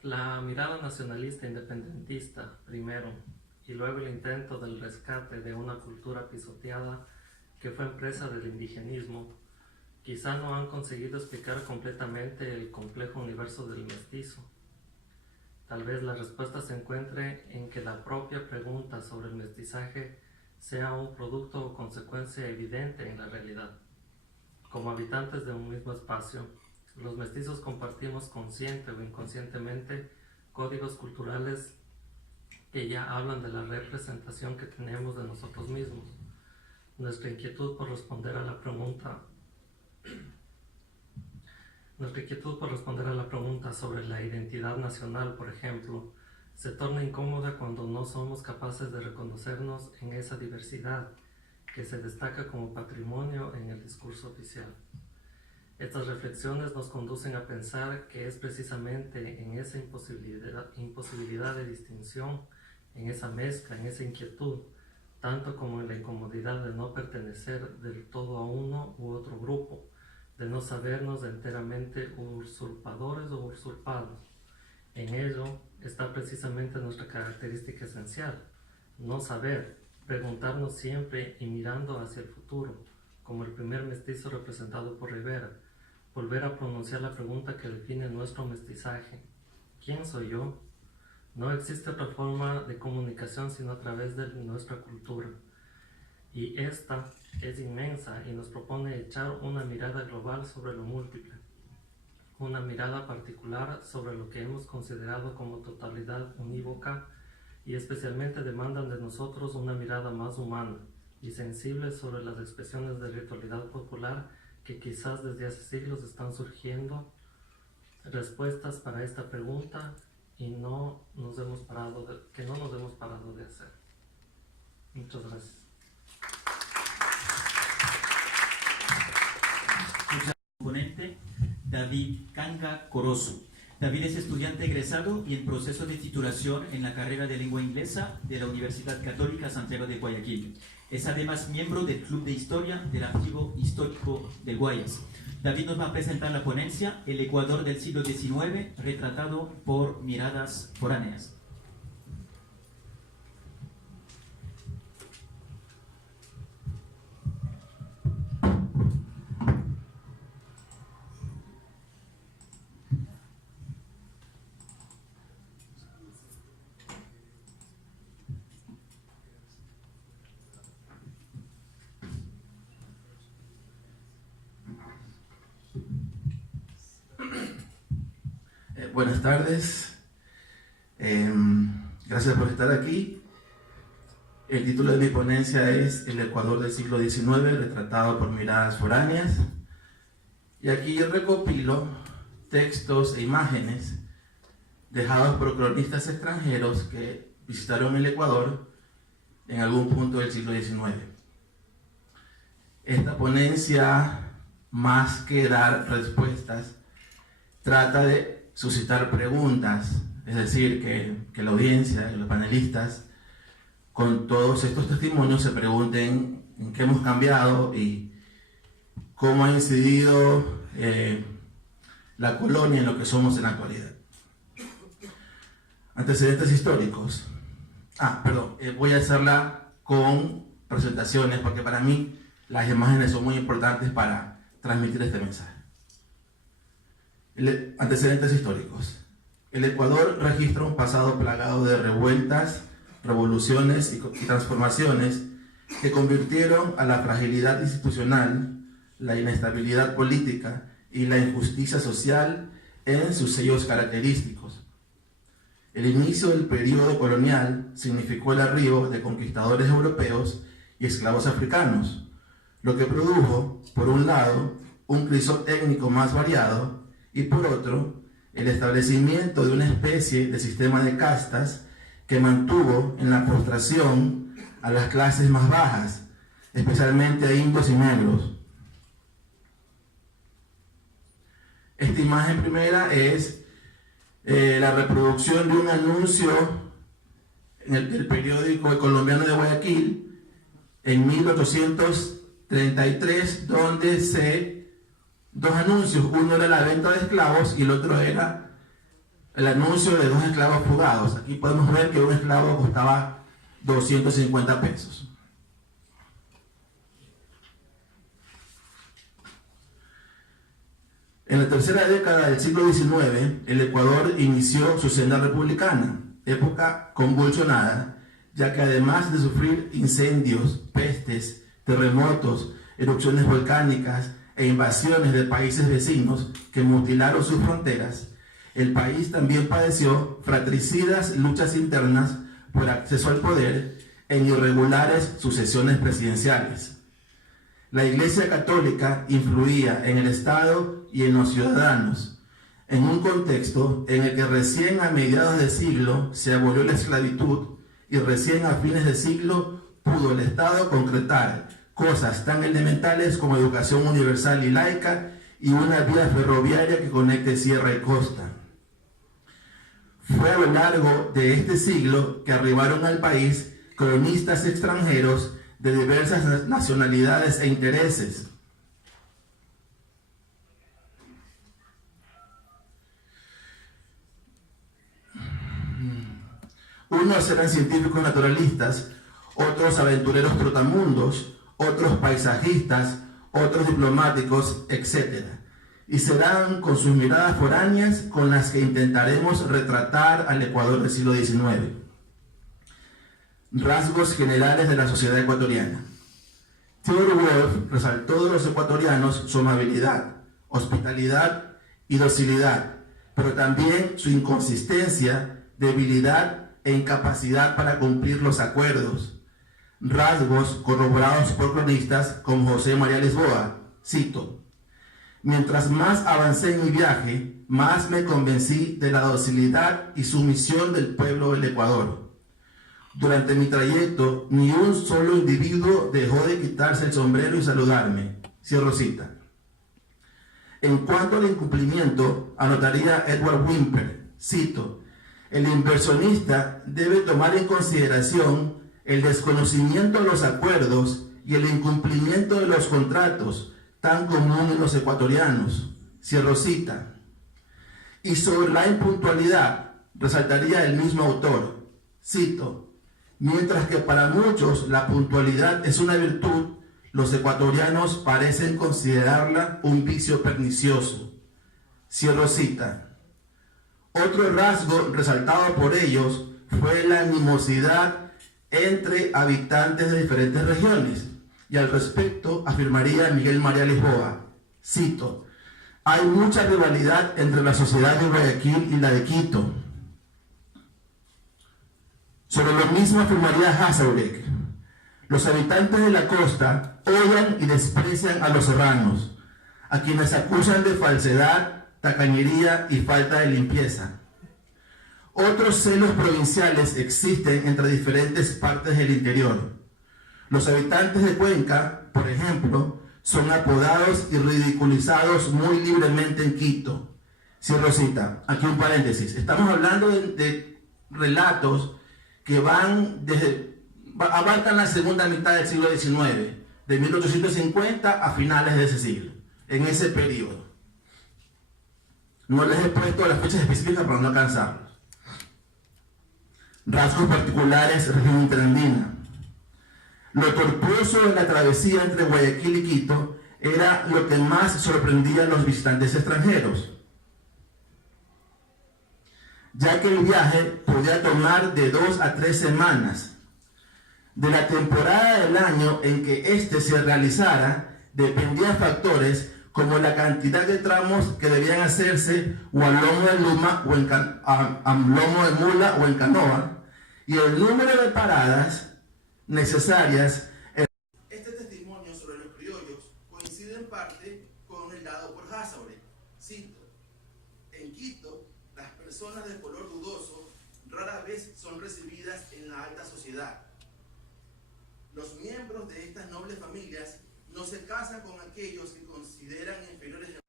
la mirada nacionalista independentista primero y luego el intento del rescate de una cultura pisoteada que fue empresa del indigenismo quizá no han conseguido explicar completamente el complejo universo del mestizo. Tal vez la respuesta se encuentre en que la propia pregunta sobre el mestizaje sea un producto o consecuencia evidente en la realidad. Como habitantes de un mismo espacio, los mestizos compartimos consciente o inconscientemente códigos culturales que ya hablan de la representación que tenemos de nosotros mismos. Nuestra inquietud por responder a la pregunta sobre la identidad nacional, por ejemplo, se torna incómoda cuando no somos capaces de reconocernos en esa diversidad que se destaca como patrimonio en el discurso oficial. Estas reflexiones nos conducen a pensar que es precisamente en esa imposibilidad de distinción, en esa mezcla, en esa inquietud, tanto como en la incomodidad de no pertenecer del todo a uno u otro grupo, de no sabernos enteramente usurpadores o usurpados. En ello está precisamente nuestra característica esencial, no saber, preguntarnos siempre y mirando hacia el futuro, como el primer mestizo representado por Rivera, volver a pronunciar la pregunta que define nuestro mestizaje. ¿Quién soy yo? No existe otra forma de comunicación sino a través de nuestra cultura. Y esta es inmensa y nos propone echar una mirada global sobre lo múltiple, una mirada particular sobre lo que hemos considerado como totalidad unívoca y especialmente demandan de nosotros una mirada más humana y sensible sobre las expresiones de ritualidad popular que quizás desde hace siglos están surgiendo respuestas para esta pregunta y que no nos hemos parado de hacer. Muchas gracias. Ponente David Kanga Corozo. David es estudiante egresado y en proceso de titulación en la carrera de lengua inglesa de la Universidad Católica Santiago de Guayaquil. Es además miembro del Club de Historia del Archivo Histórico del Guayas. David nos va a presentar la ponencia El Ecuador del siglo XIX, retratado por miradas foráneas. Buenas tardes. Gracias por estar aquí. El título de mi ponencia es El Ecuador del siglo XIX, retratado por miradas foráneas. Y aquí recopilo textos e imágenes dejados por cronistas extranjeros que visitaron el Ecuador en algún punto del siglo XIX. Esta ponencia, más que dar respuestas, trata de suscitar preguntas, es decir, que la audiencia y los panelistas con todos estos testimonios se pregunten en qué hemos cambiado y cómo ha incidido la colonia en lo que somos en la actualidad. Antecedentes históricos. Voy a hacerla con presentaciones porque para mí las imágenes son muy importantes para transmitir este mensaje. Antecedentes históricos. El Ecuador registra un pasado plagado de revueltas, revoluciones y transformaciones que convirtieron a la fragilidad institucional, la inestabilidad política y la injusticia social en sus sellos característicos. El inicio del periodo colonial significó el arribo de conquistadores europeos y esclavos africanos, lo que produjo, por un lado, un crisol étnico más variado y por otro, el establecimiento de una especie de sistema de castas que mantuvo en la postración a las clases más bajas, especialmente a indios y negros. Esta imagen primera es la reproducción de un anuncio en el periódico El Colombiano de Guayaquil en 1833, donde dos anuncios, uno era la venta de esclavos y el otro era el anuncio de 2 esclavos fugados. Aquí podemos ver que un esclavo costaba 250 pesos. En la tercera década del siglo XIX, el Ecuador inició su senda republicana, época convulsionada, ya que además de sufrir incendios, pestes, terremotos, erupciones volcánicas e invasiones de países vecinos que mutilaron sus fronteras, el país también padeció fratricidas luchas internas por acceso al poder en irregulares sucesiones presidenciales. La Iglesia Católica influía en el Estado y en los ciudadanos, en un contexto en el que recién a mediados de siglo se abolió la esclavitud y recién a fines de siglo pudo el Estado concretar cosas tan elementales como educación universal y laica y una vía ferroviaria que conecte sierra y costa. Fue a lo largo de este siglo que arribaron al país cronistas extranjeros de diversas nacionalidades e intereses. Unos eran científicos naturalistas, otros aventureros trotamundos, otros paisajistas, otros diplomáticos, etc. Y serán con sus miradas foráneas con las que intentaremos retratar al Ecuador del siglo XIX. Rasgos generales de la sociedad ecuatoriana. Theodore Wolff resaltó de los ecuatorianos su amabilidad, hospitalidad y docilidad, pero también su inconsistencia, debilidad e incapacidad para cumplir los acuerdos. Rasgos corroborados por cronistas como José María Lisboa. Cito: mientras más avancé en mi viaje, más me convencí de la docilidad y sumisión del pueblo del Ecuador. Durante mi trayecto, ni un solo individuo dejó de quitarse el sombrero y saludarme. Cierro cita. En cuanto al incumplimiento, anotaría Edward Whymper. Cito: el inversionista debe tomar en consideración el desconocimiento de los acuerdos y el incumplimiento de los contratos, tan común en los ecuatorianos. Cierro cita. Y sobre la impuntualidad, resaltaría el mismo autor. Cito: mientras que para muchos la puntualidad es una virtud, los ecuatorianos parecen considerarla un vicio pernicioso. Cierro cita. Otro rasgo resaltado por ellos fue la animosidad entre habitantes de diferentes regiones. Y al respecto afirmaría Miguel María Lisboa, cito: Hay mucha rivalidad entre la sociedad de Guayaquil y la de Quito. Sobre lo mismo afirmaría Hasebrek: los habitantes de la costa odian y desprecian a los serranos, a quienes acusan de falsedad, tacañería y falta de limpieza. Otros celos provinciales existen entre diferentes partes del interior. Los habitantes de Cuenca, por ejemplo, son apodados y ridiculizados muy libremente en Quito. Cierro cita. Aquí un paréntesis. Estamos hablando de relatos que abarcan la segunda mitad del siglo XIX, de 1850 a finales de ese siglo, en ese periodo. No les he puesto las fechas específicas para no cansarlos. Rasgos particulares, región interandina. Lo tortuoso de la travesía entre Guayaquil y Quito era lo que más sorprendía a los visitantes extranjeros, ya que el viaje podía tomar de 2 a 3 semanas. De la temporada del año en que éste se realizara, dependía de factores como la cantidad de tramos que debían hacerse o a lomo de luma o a lomo de mula o en canoa, y el número de paradas necesarias. Este testimonio sobre los criollos coincide en parte con el dado por Hasebrek. Cito: en Quito, las personas de color dudoso rara vez son recibidas en la alta sociedad. Los miembros de estas nobles familias no se casan con aquellos que consideran inferiores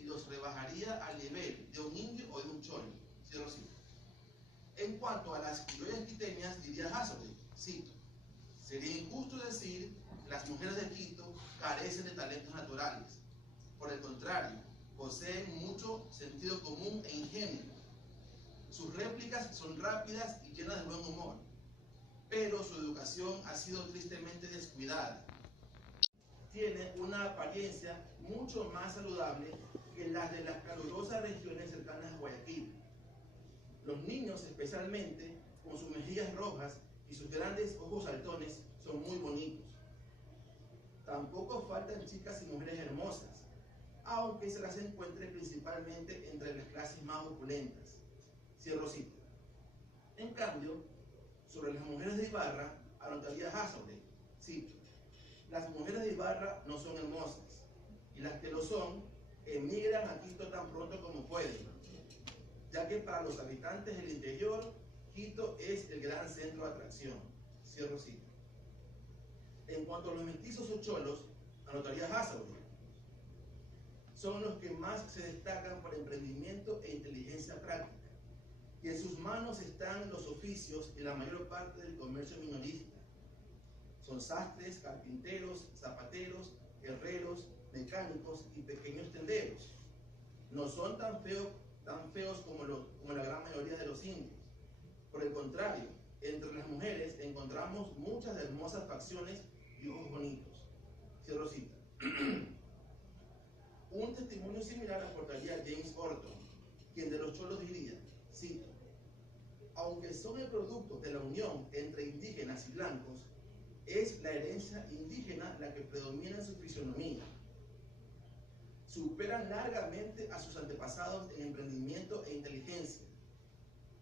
y los rebajaría al nivel de un indio o de un cholo. Cierro cita. En cuanto a las criollas quiteñas, diría Hasebrek, cito: sería injusto decir que las mujeres de Quito carecen de talentos naturales. Por el contrario, poseen mucho sentido común e ingenio. Sus réplicas son rápidas y llenas de buen humor, pero su educación ha sido tristemente descuidada. Tiene una apariencia mucho más saludable que las de las calurosas regiones cercanas a Guayaquil. Los niños, especialmente, con sus mejillas rojas y sus grandes ojos saltones, son muy bonitos. Tampoco faltan chicas y mujeres hermosas, aunque se las encuentre principalmente entre las clases más opulentas. Cierro cita. En cambio, sobre las mujeres de Ibarra, anotaría Hasebrek, cito: las mujeres de Ibarra no son hermosas, y las que lo son, emigran a Quito tan pronto como pueden, ya que para los habitantes del interior, Quito es el gran centro de atracción. Cierro cita. En cuanto a los mestizos o cholos, anotaría Hasebrek, son los que más se destacan por emprendimiento e inteligencia práctica, y en sus manos están los oficios y la mayor parte del comercio minorista. Son sastres, carpinteros, zapateros, herreros, mecánicos y pequeños tenderos. No son tan feos como la gran mayoría de los indios. Por el contrario, entre las mujeres encontramos muchas hermosas facciones y ojos bonitos. Cierro cita. Un testimonio similar aportaría James Orton, quien de los cholos diría, cito: aunque son el producto de la unión entre indígenas y blancos, es la herencia indígena la que predomina en su fisonomía. Superan largamente a sus antepasados en emprendimiento e inteligencia.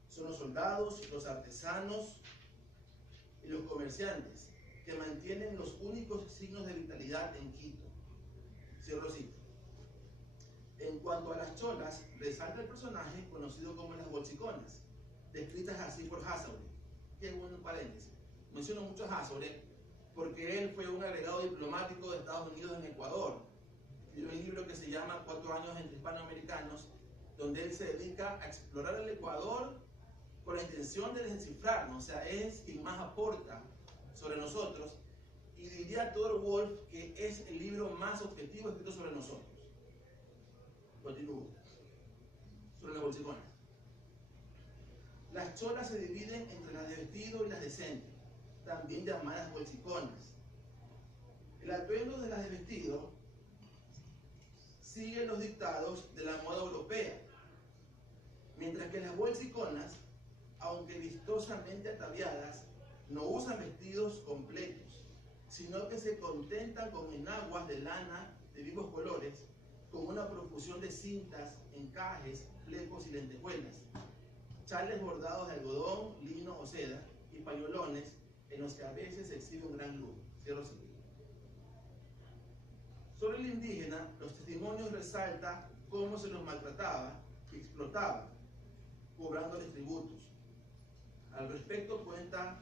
Son los soldados, los artesanos y los comerciantes que mantienen los únicos signos de vitalidad en Quito. Cierro cita. En cuanto a las cholas, resalta el personaje conocido como las bolsiconas, descritas así por Hasebrek. Que bueno, paréntesis. Menciono mucho a Hasebrek porque él fue un agregado diplomático de Estados Unidos en Ecuador. Escribió un libro que se llama 4 años entre hispanoamericanos, donde él se dedica a explorar el Ecuador con la intención de descifrarnos. O sea, es quien más aporta sobre nosotros, y diría Theodore Wolff que es el libro más objetivo escrito sobre nosotros. Continúo. Sobre las bolsiconas. Las cholas se dividen entre las de vestido y las de centro, también llamadas bolsiconas. El atuendo de las de vestido sigue los dictados de la moda europea, mientras que las bolsiconas, aunque vistosamente ataviadas, no usan vestidos completos, sino que se contentan con enaguas de lana de vivos colores, con una profusión de cintas, encajes, flecos y lentejuelas, chales bordados de algodón, lino o seda y pañolones en los que a veces se exhibe un gran lujo. Cierro cita. Sobre el indígena, los testimonios resaltan cómo se los maltrataba y explotaba, cobrándoles tributos. Al respecto cuenta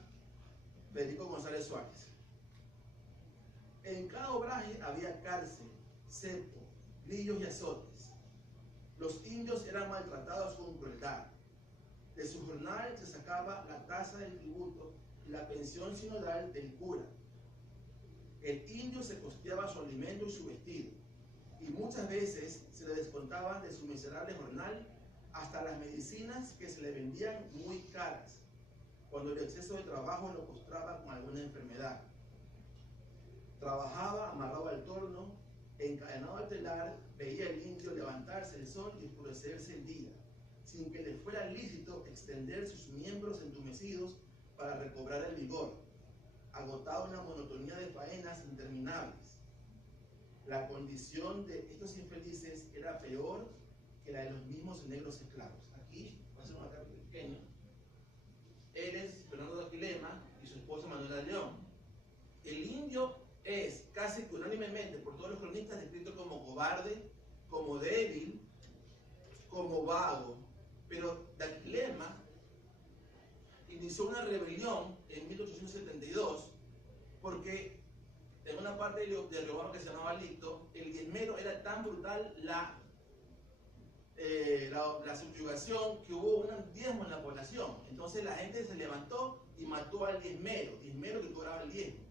Federico González Suárez. En cada obraje había cárcel, cepo, grillos y azotes. Los indios eran maltratados con crueldad. De su jornal se sacaba la tasa del tributo y la pensión sinodal del cura. El indio se costeaba su alimento y su vestido, y muchas veces se le descontaban de su miserable jornal hasta las medicinas que se le vendían muy caras, cuando el exceso de trabajo lo postraba con alguna enfermedad. Trabajaba amarrado al torno, encadenado al telar, veía el indio levantarse el sol y oscurecerse el día, sin que le fuera lícito extender sus miembros entumecidos para recobrar el vigor, agotado en la monotonía de faenas interminables. La condición de estos infelices era peor que la de los mismos negros esclavos. Aquí va a ser un capítulo pequeño. Él es Fernando de Aquilema y su esposa Manuela León. El indio es casi que unánimemente por todos los cronistas descrito como cobarde, como débil, como vago. Pero de Aquilema inició una rebelión en 1872 porque en una parte de Riobamba que se llamaba Lito, el diezmero era tan brutal la subyugación que hubo un diezmo en la población. Entonces la gente se levantó y mató al diezmero que cobraba el diezmo.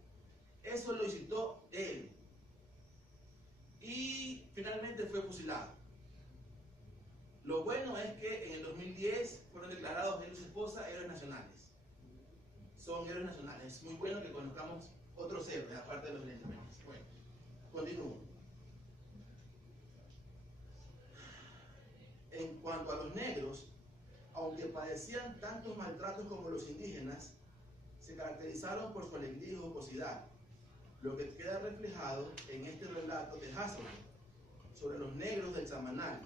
Eso lo incitó él. Y finalmente fue fusilado. Lo bueno es que en el 2010 fueron declarados él y su esposa héroes nacionales. Son héroes nacionales. Es muy bueno que conozcamos otros héroes, aparte de los independientes. Bueno, continúo. En cuanto a los negros, aunque padecían tantos maltratos como los indígenas, se caracterizaron por su alegría y jocosidad, lo que queda reflejado en este relato de Hassel sobre los negros del Samanal,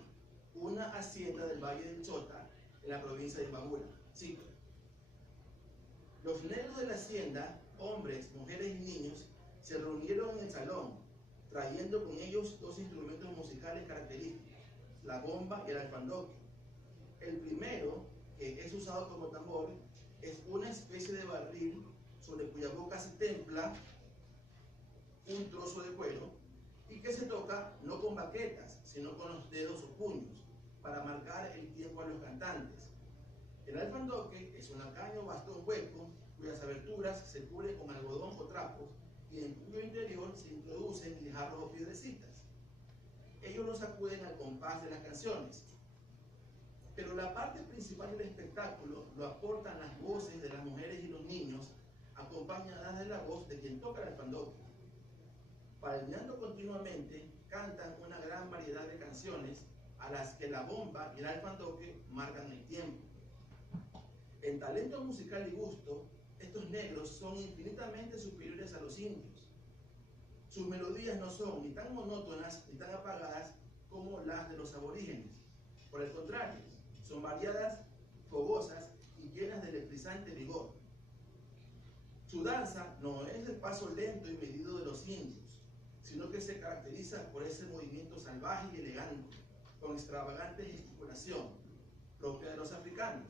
una hacienda del Valle del Chota, en la provincia de Imbabura. Cito: los negros de la hacienda, hombres, mujeres y niños, se reunieron en el salón, trayendo con ellos dos instrumentos musicales característicos, la bomba y el alfandoque. El primero, que es usado como tambor, es una especie de barril sobre cuya boca se templa un trozo de cuero y que se toca no con baquetas, sino con los dedos o puños, para marcar el tiempo a los cantantes. El alfandoque es una caña o bastón hueco cuyas aberturas se cubren con algodón o trapos y en cuyo interior se introducen guijarros o piedrecitas. Ellos los sacuden al compás de las canciones. Pero la parte principal del espectáculo lo aportan las voces de las mujeres y los niños, acompañadas de la voz de quien toca el alfandoque. Palmeando continuamente, cantan una gran variedad de canciones a las que la bomba y el alfandoque marcan el tiempo. En talento musical y gusto, estos negros son infinitamente superiores a los indios. Sus melodías no son ni tan monótonas ni tan apagadas como las de los aborígenes. Por el contrario, son variadas, fogosas y llenas de electrizante vigor. Su danza no es el paso lento y medido de los indios, sino que se caracteriza por ese movimiento salvaje y elegante, con extravagante gesticulación, propia de los africanos.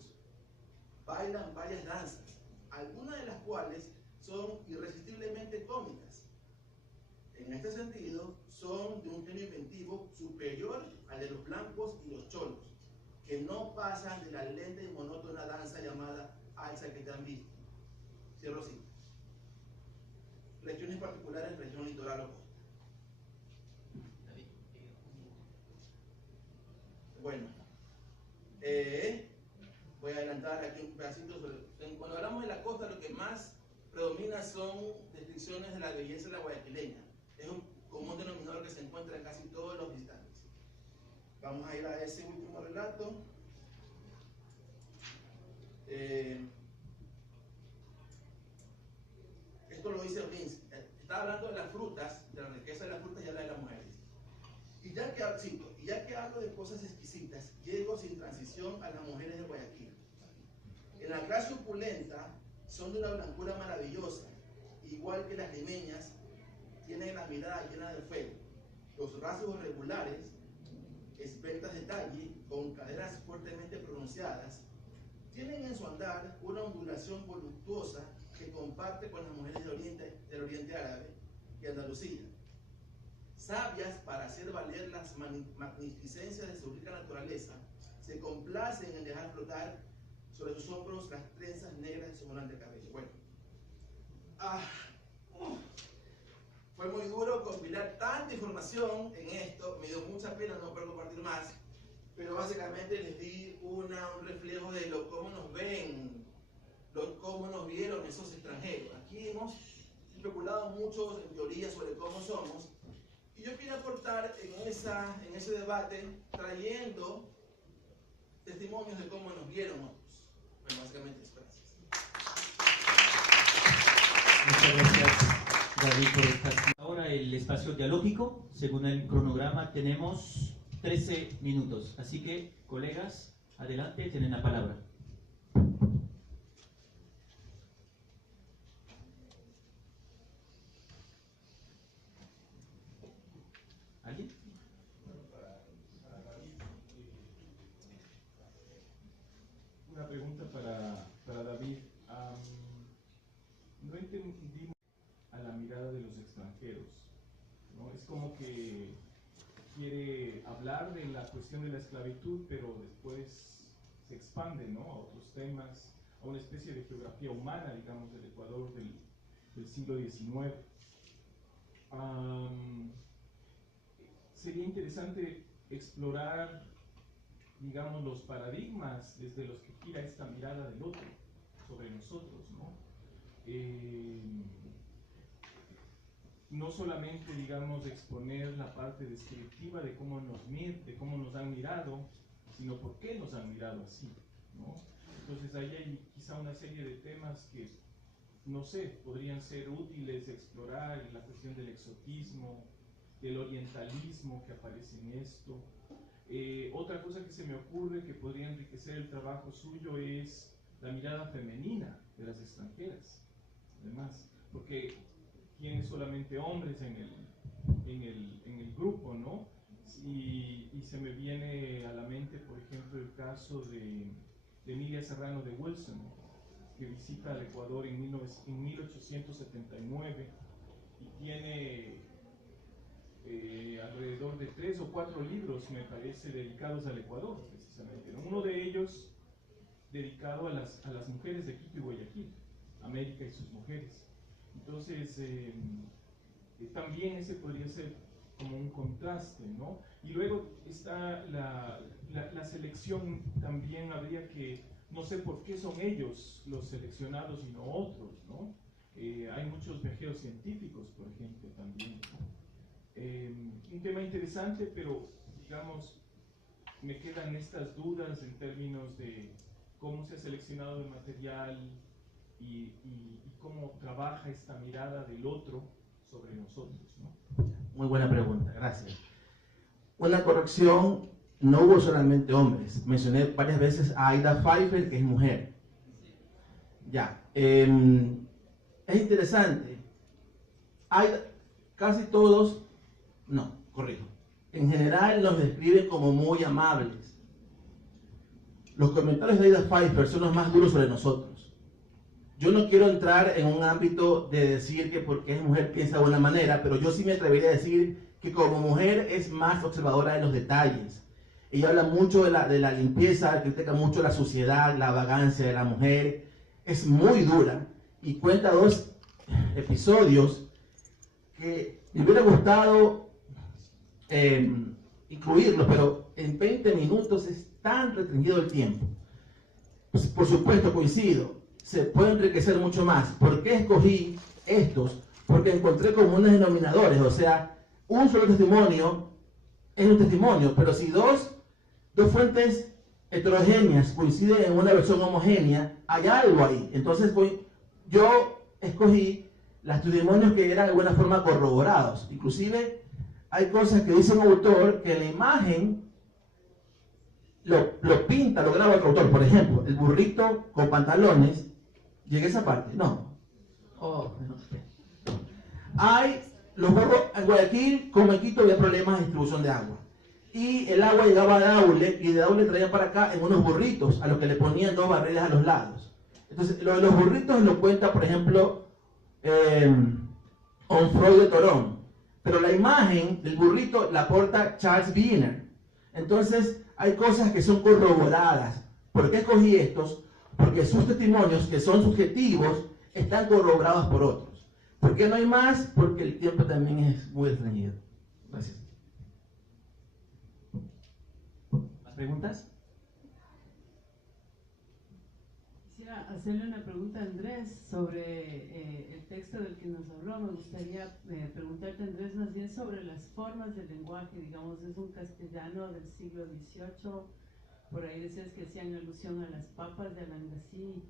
Bailan varias danzas, algunas de las cuales son irresistiblemente cómicas. En este sentido, son de un genio inventivo superior al de los blancos y los cholos, que no pasan de la lenta y monótona danza llamada alza que te han visto. Cierro cita. Regiones particulares, región litoral o costa. Bueno, voy a adelantar aquí un pedacito sobre... Cuando hablamos de la costa, lo que más predomina son descripciones de la belleza de la guayaquileña. Es un común denominador que se encuentra en casi todos los visitantes. Vamos a ir a ese último relato. Esto lo dice Orleans. Está hablando de las frutas, de la riqueza de las frutas y habla de las mujeres. Y ya que hablo de cosas exquisitas, llego sin transición a las mujeres de Guayaquil. En la clase opulenta son de una blancura maravillosa, igual que las limeñas, tienen la mirada llena de fuego, los rasgos regulares, esbeltas de talle, con caderas fuertemente pronunciadas, tienen en su andar una ondulación voluptuosa que comparte con las mujeres del Oriente Árabe y Andalucía. Sabias para hacer valer las magnificencias de su rica naturaleza, se complacen en dejar flotar sobre sus hombros las trenzas negras de su volante cabello. Bueno, fue muy duro compilar tanta información en esto, me dio mucha pena no poder compartir más, pero básicamente les di un reflejo de cómo nos ven, cómo nos vieron esos extranjeros. Aquí hemos especulado mucho en teoría sobre cómo somos, y yo quiero aportar en ese debate trayendo testimonios de cómo nos vieron otros. Bueno, básicamente eso. Gracias. Muchas gracias, David, por estar. Ahora el espacio dialógico, según el cronograma, tenemos 13 minutos. Así que, colegas, adelante, tienen la palabra. ¿Alguien? Una pregunta para David. No entendimos a la mirada de los extranjeros, ¿no? Es como que quiere hablar de la cuestión de la esclavitud, pero después se expande, ¿no?, a otros temas, a una especie de geografía humana, digamos, del Ecuador del siglo XIX. Sería interesante explorar, digamos, los paradigmas desde los que gira esta mirada del otro sobre nosotros, ¿no? No solamente, digamos, exponer la parte descriptiva de cómo nos han mirado, sino por qué nos han mirado así, ¿no? Entonces ahí hay quizá una serie de temas que, no sé, podrían ser útiles explorar, la cuestión del exotismo, del orientalismo que aparece en esto. Otra cosa que se me ocurre que podría enriquecer el trabajo suyo es la mirada femenina de las extranjeras, además, porque tiene solamente hombres en el grupo, ¿no? Y se me viene a la mente, por ejemplo, el caso de Emilia Serrano de Wilson, que visita al Ecuador en 1879 y tiene alrededor de 3 o 4 libros, me parece, dedicados al Ecuador, precisamente, ¿no? Uno de ellos dedicado a las mujeres de Quito y Guayaquil, América y sus mujeres. Entonces, también ese podría ser como un contraste, ¿no? Y luego está la selección, también habría que, no sé por qué son ellos los seleccionados y no otros, ¿no? Hay muchos viajeros científicos, por ejemplo, también, ¿no? Un tema interesante, pero, digamos, me quedan estas dudas en términos de cómo se ha seleccionado el material y cómo trabaja esta mirada del otro sobre nosotros, ¿no? Muy buena pregunta, gracias. Una corrección, no hubo solamente hombres. Mencioné varias veces a Aida Pfeiffer, que es mujer. Ya. Es interesante. Casi todos, no, corrijo. En general nos describen como muy amables. Los comentarios de Aida Pfeiffer son los más duros sobre nosotros. Yo no quiero entrar en un ámbito de decir que porque es mujer piensa de una manera, pero yo sí me atrevería a decir que como mujer es más observadora de los detalles. Ella habla mucho de la limpieza, critica mucho la suciedad, la vagancia de la mujer. Es muy dura y cuenta 2 episodios que me hubiera gustado incluirlos, pero en 20 minutos es tan restringido el tiempo. Pues, por supuesto, coincido. Se puede enriquecer mucho más. ¿Por qué escogí estos? Porque encontré comunes denominadores, o sea, un solo testimonio es un testimonio, pero si dos fuentes heterogéneas coinciden en una versión homogénea, hay algo ahí. Entonces yo escogí los testimonios que eran de alguna forma corroborados. Inclusive hay cosas que dice un autor que la imagen lo pinta, lo graba otro autor. Por ejemplo, el burrito con pantalones. ¿Llegué a esa parte? No. Oh, no. Hay los burros en Guayaquil, como en Quito, había problemas de distribución de agua. Y el agua llegaba a Daule, y de Daule traían para acá en unos burritos, a los que le ponían 2 barreras a los lados. Entonces, lo de los burritos lo cuenta, por ejemplo, Onfroy de Torón. Pero la imagen del burrito la aporta Charles Wiener. Entonces, hay cosas que son corroboradas. ¿Por qué escogí estos? Porque sus testimonios, que son subjetivos, están corroborados por otros. ¿Por qué no hay más? Porque el tiempo también es muy restringido. Gracias. ¿Más preguntas? Quisiera hacerle una pregunta a Andrés sobre el texto del que nos habló. Me gustaría preguntarte, Andrés, más bien sobre las formas del lenguaje. Digamos, es un castellano del siglo XVIII. Por ahí decías que hacían alusión a las papas de Alangasí.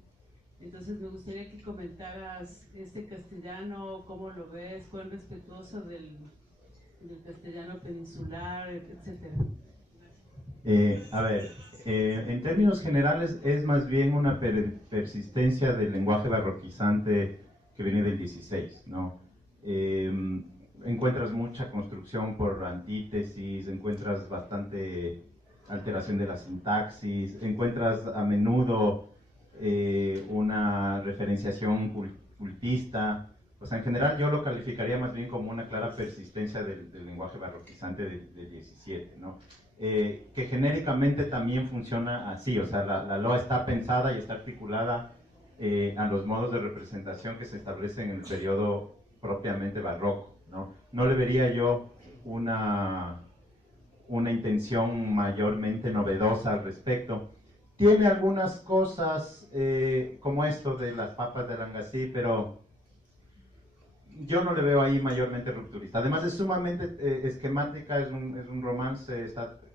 Entonces me gustaría que comentaras este castellano, cómo lo ves, cuán respetuoso del castellano peninsular, etcétera. A ver, en términos generales es más bien una persistencia del lenguaje barroquizante que viene del 16, ¿no? Encuentras mucha construcción por antítesis, encuentras bastante alteración de la sintaxis, encuentras a menudo una referenciación cultista. O sea, en general yo lo calificaría más bien como una clara persistencia del lenguaje barroquizante del 17, ¿no? Que genéricamente también funciona así, o sea, la LOA está pensada y está articulada a los modos de representación que se establecen en el periodo propiamente barroco, ¿no? No le vería yo una intención mayormente novedosa al respecto. Tiene algunas cosas como esto de las papas de Alangasí, pero yo no le veo ahí mayormente rupturista. Además es sumamente esquemática, es un romance.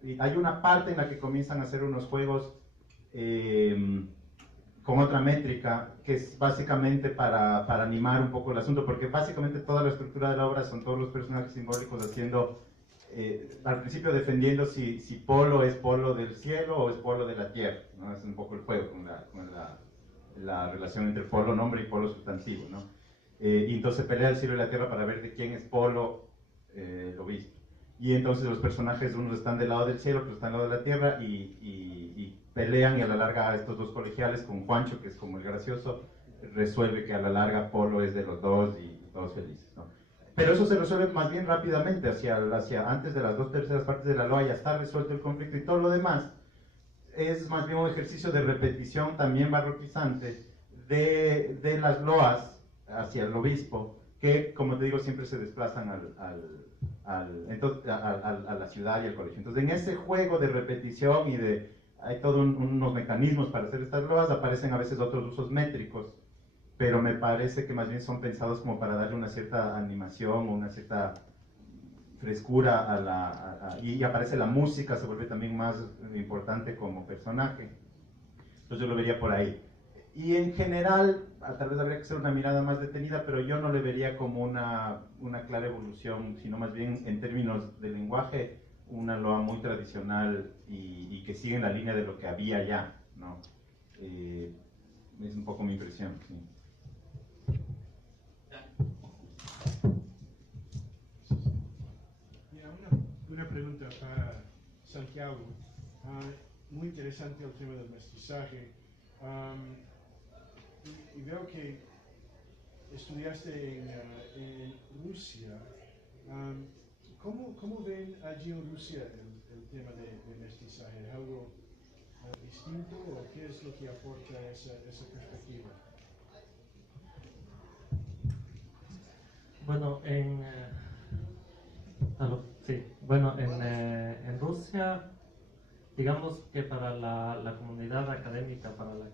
Y hay una parte en la que comienzan a hacer unos juegos con otra métrica, que es básicamente para animar un poco el asunto, porque básicamente toda la estructura de la obra son todos los personajes simbólicos haciendo, al principio defendiendo si Polo es Polo del cielo o es Polo de la tierra, ¿no? Es un poco el juego con la relación entre Polo nombre y Polo sustantivo, ¿no? Y entonces pelea el cielo y la tierra para ver de quién es Polo el obispo. Y entonces los personajes, unos están del lado del cielo, otros están del lado de la tierra, y pelean, y a la larga estos dos colegiales, con Juancho, que es como el gracioso, resuelve que a la larga Polo es de los dos y todos felices, ¿no? Pero eso se resuelve más bien rápidamente, hacia antes de las 2/3 partes de la LOA ya está resuelto el conflicto, y todo lo demás es más bien un ejercicio de repetición también barroquizante de las LOAs hacia el obispo, que, como te digo, siempre se desplazan a la ciudad y al colegio. Entonces, en ese juego de repetición hay todos unos mecanismos para hacer estas loas, aparecen a veces otros usos métricos, pero me parece que más bien son pensados como para darle una cierta animación o una cierta frescura y aparece la música, se vuelve también más importante como personaje. Entonces yo lo vería por ahí. Y en general, tal vez habría que hacer una mirada más detenida, pero yo no le vería como una clara evolución, sino más bien en términos de lenguaje, una loa muy tradicional y que sigue en la línea de lo que había ya, ¿no? Es un poco mi impresión, sí. Una pregunta para Santiago. Muy interesante el tema del mestizaje. Y veo que estudiaste en Rusia. ¿Cómo ven allí en Rusia el tema de mestizaje? ¿Es algo distinto o qué es lo que aporta esa perspectiva? Bueno, en Rusia, digamos que para la comunidad académica para la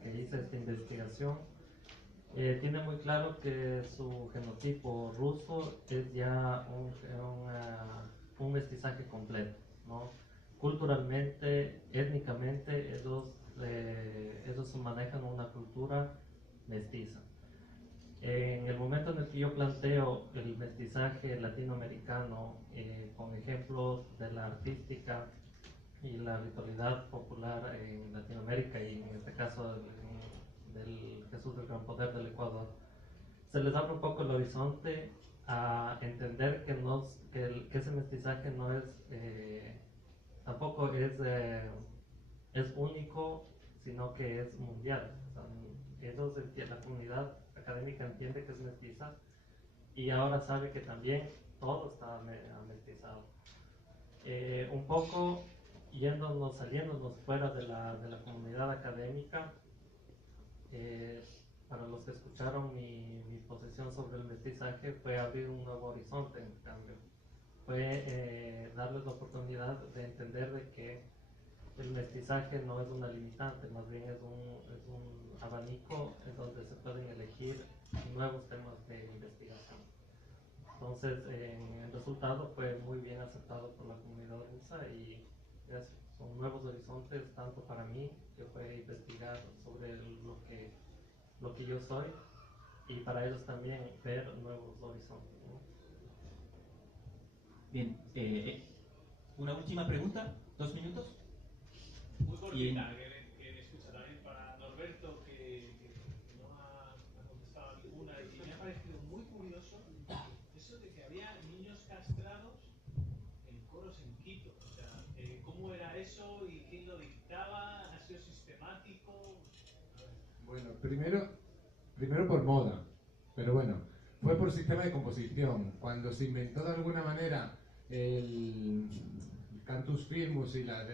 que hice esta investigación, tiene muy claro que su genotipo ruso es ya un mestizaje completo, ¿no? Culturalmente, étnicamente, ellos manejan una cultura mestiza. En el momento en el que yo planteo el mestizaje latinoamericano con ejemplos de la artística y la ritualidad popular en Latinoamérica y en este caso del Jesús del Gran Poder del Ecuador, se les abre un poco el horizonte a entender que ese mestizaje no es, tampoco es único, sino que es mundial. O sea, la comunidad académica entiende que es mestiza y ahora sabe que también todo está mestizado. Un poco saliéndonos fuera de la comunidad académica, para los que escucharon mi posición sobre el mestizaje, fue abrir un nuevo horizonte, en cambio. Fue darles la oportunidad de entender de que el mestizaje no es una limitante, más bien es un abanico en donde se pueden elegir nuevos temas de investigación. Entonces, el resultado fue muy bien aceptado por la comunidad rusa y son nuevos horizontes tanto para mí, que fue investigar sobre lo que yo soy, y para ellos también ver nuevos horizontes, ¿no? Bien, una última pregunta, 2 minutos. Muy cortita, que escucha también para Norberto, que no ha contestado ninguna, y me ha parecido muy curioso eso de que había niños castrados en coros en Quito. O sea, ¿cómo era eso y quién lo dictaba? ¿Ha sido sistemático? Bueno, primero por moda, pero bueno, fue por sistema de composición. Cuando se inventó de alguna manera el cantus firmus y las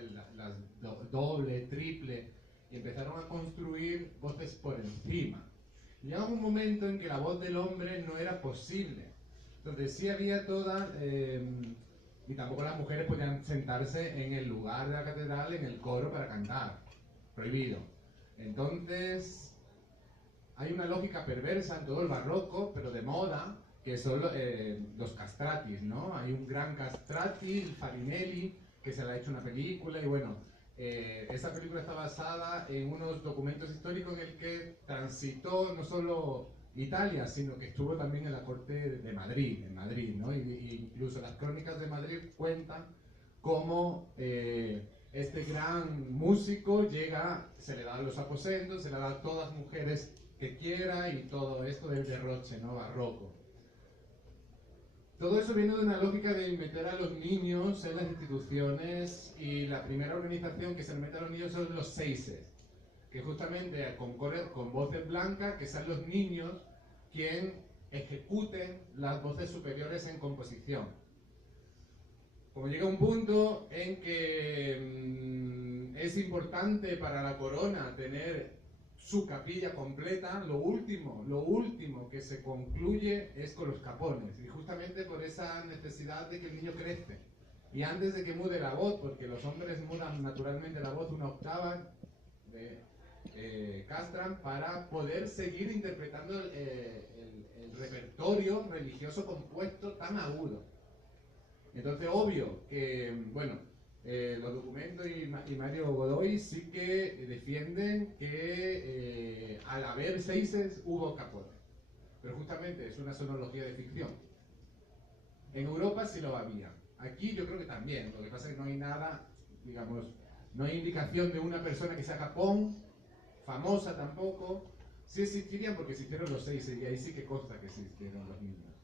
doble, triple, y empezaron a construir voces por encima. Llegaba un momento en que la voz del hombre no era posible. Entonces sí había y tampoco las mujeres podían sentarse en el lugar de la catedral, en el coro, para cantar. Prohibido. Entonces hay una lógica perversa en todo el barroco, pero de moda, que son los castratis, ¿no? Hay un gran castrati, el Farinelli, que se le ha hecho una película, y bueno, esa película está basada en unos documentos históricos en el que transitó no solo Italia, sino que estuvo también en la corte de Madrid, ¿no? Y incluso las crónicas de Madrid cuentan cómo este gran músico llega, se le da los aposentos, se le da a todas las mujeres que quiera, y todo esto del derroche, ¿no? Barroco. Todo eso viene de una lógica de meter a los niños en las instituciones, y la primera organización que se le mete a los niños son los seises, que justamente con voces blancas, que sean los niños quien ejecuten las voces superiores en composición. Como llega un punto en que es importante para la corona tener su capilla completa, lo último que se concluye es con los capones, y justamente por esa necesidad de que el niño crece. Y antes de que mude la voz, porque los hombres mudan naturalmente la voz una octava, castran para poder seguir interpretando el repertorio religioso compuesto tan agudo. Entonces, obvio que, bueno, los documentos y Mario Godoy sí que defienden que al haber seises hubo capones, pero justamente es una sonología de ficción. En Europa sí lo había, aquí yo creo que también, lo que pasa es que no hay nada, digamos, no hay indicación de una persona que sea capón, famosa tampoco. Sí existirían porque existieron los seises, y ahí sí que consta que existieron los niños,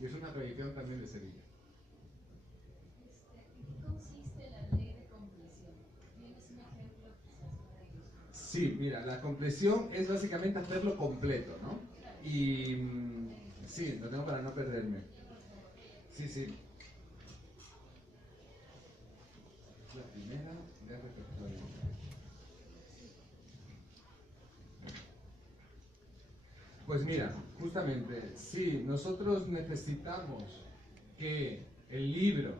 y es una tradición también de Sevilla. Sí, mira, la compresión es básicamente hacerlo completo, ¿no? Y sí, lo tengo para no perderme. Sí. La primera de repertorio. Pues mira, justamente, sí, nosotros necesitamos que el libro,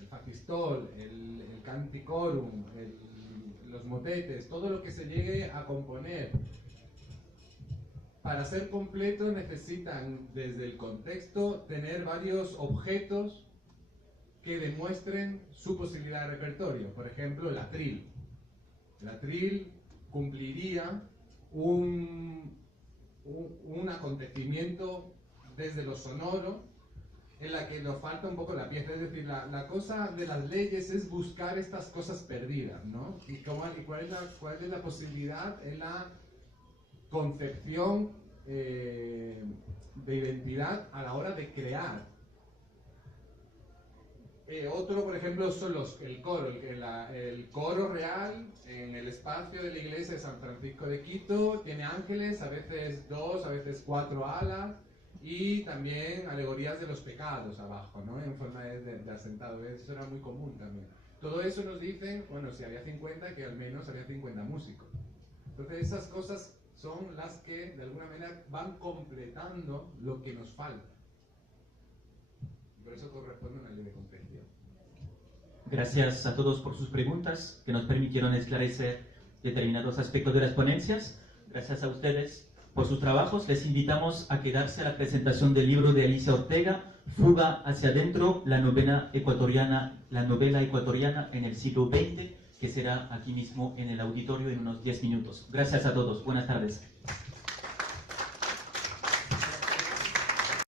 el facistol, el canticorum, los motetes, todo lo que se llegue a componer, para ser completo necesitan desde el contexto tener varios objetos que demuestren su posibilidad de repertorio. Por ejemplo, el atril. El atril cumpliría un un acontecimiento desde lo sonoro en la que nos falta un poco la pieza. Es decir, la cosa de las leyes es buscar estas cosas perdidas, ¿no? Y cuál es la posibilidad en la concepción de identidad a la hora de crear. Otro, por ejemplo, son el coro. El coro real en el espacio de la iglesia de San Francisco de Quito tiene ángeles, a veces 2, a veces 4 alas, y también alegorías de los pecados abajo, ¿no? En forma de asentado. Eso era muy común también. Todo eso nos dicen, bueno, si había 50, que al menos había 50 músicos. Entonces esas cosas son las que de alguna manera van completando lo que nos falta. Por eso corresponde una ley de complejidad. Gracias a todos por sus preguntas que nos permitieron esclarecer determinados aspectos de las ponencias. Gracias a ustedes por sus trabajos. Les invitamos a quedarse a la presentación del libro de Alicia Ortega, Fuga hacia adentro, la novela ecuatoriana en el siglo XX, que será aquí mismo en el auditorio en unos 10 minutos. Gracias a todos. Buenas tardes.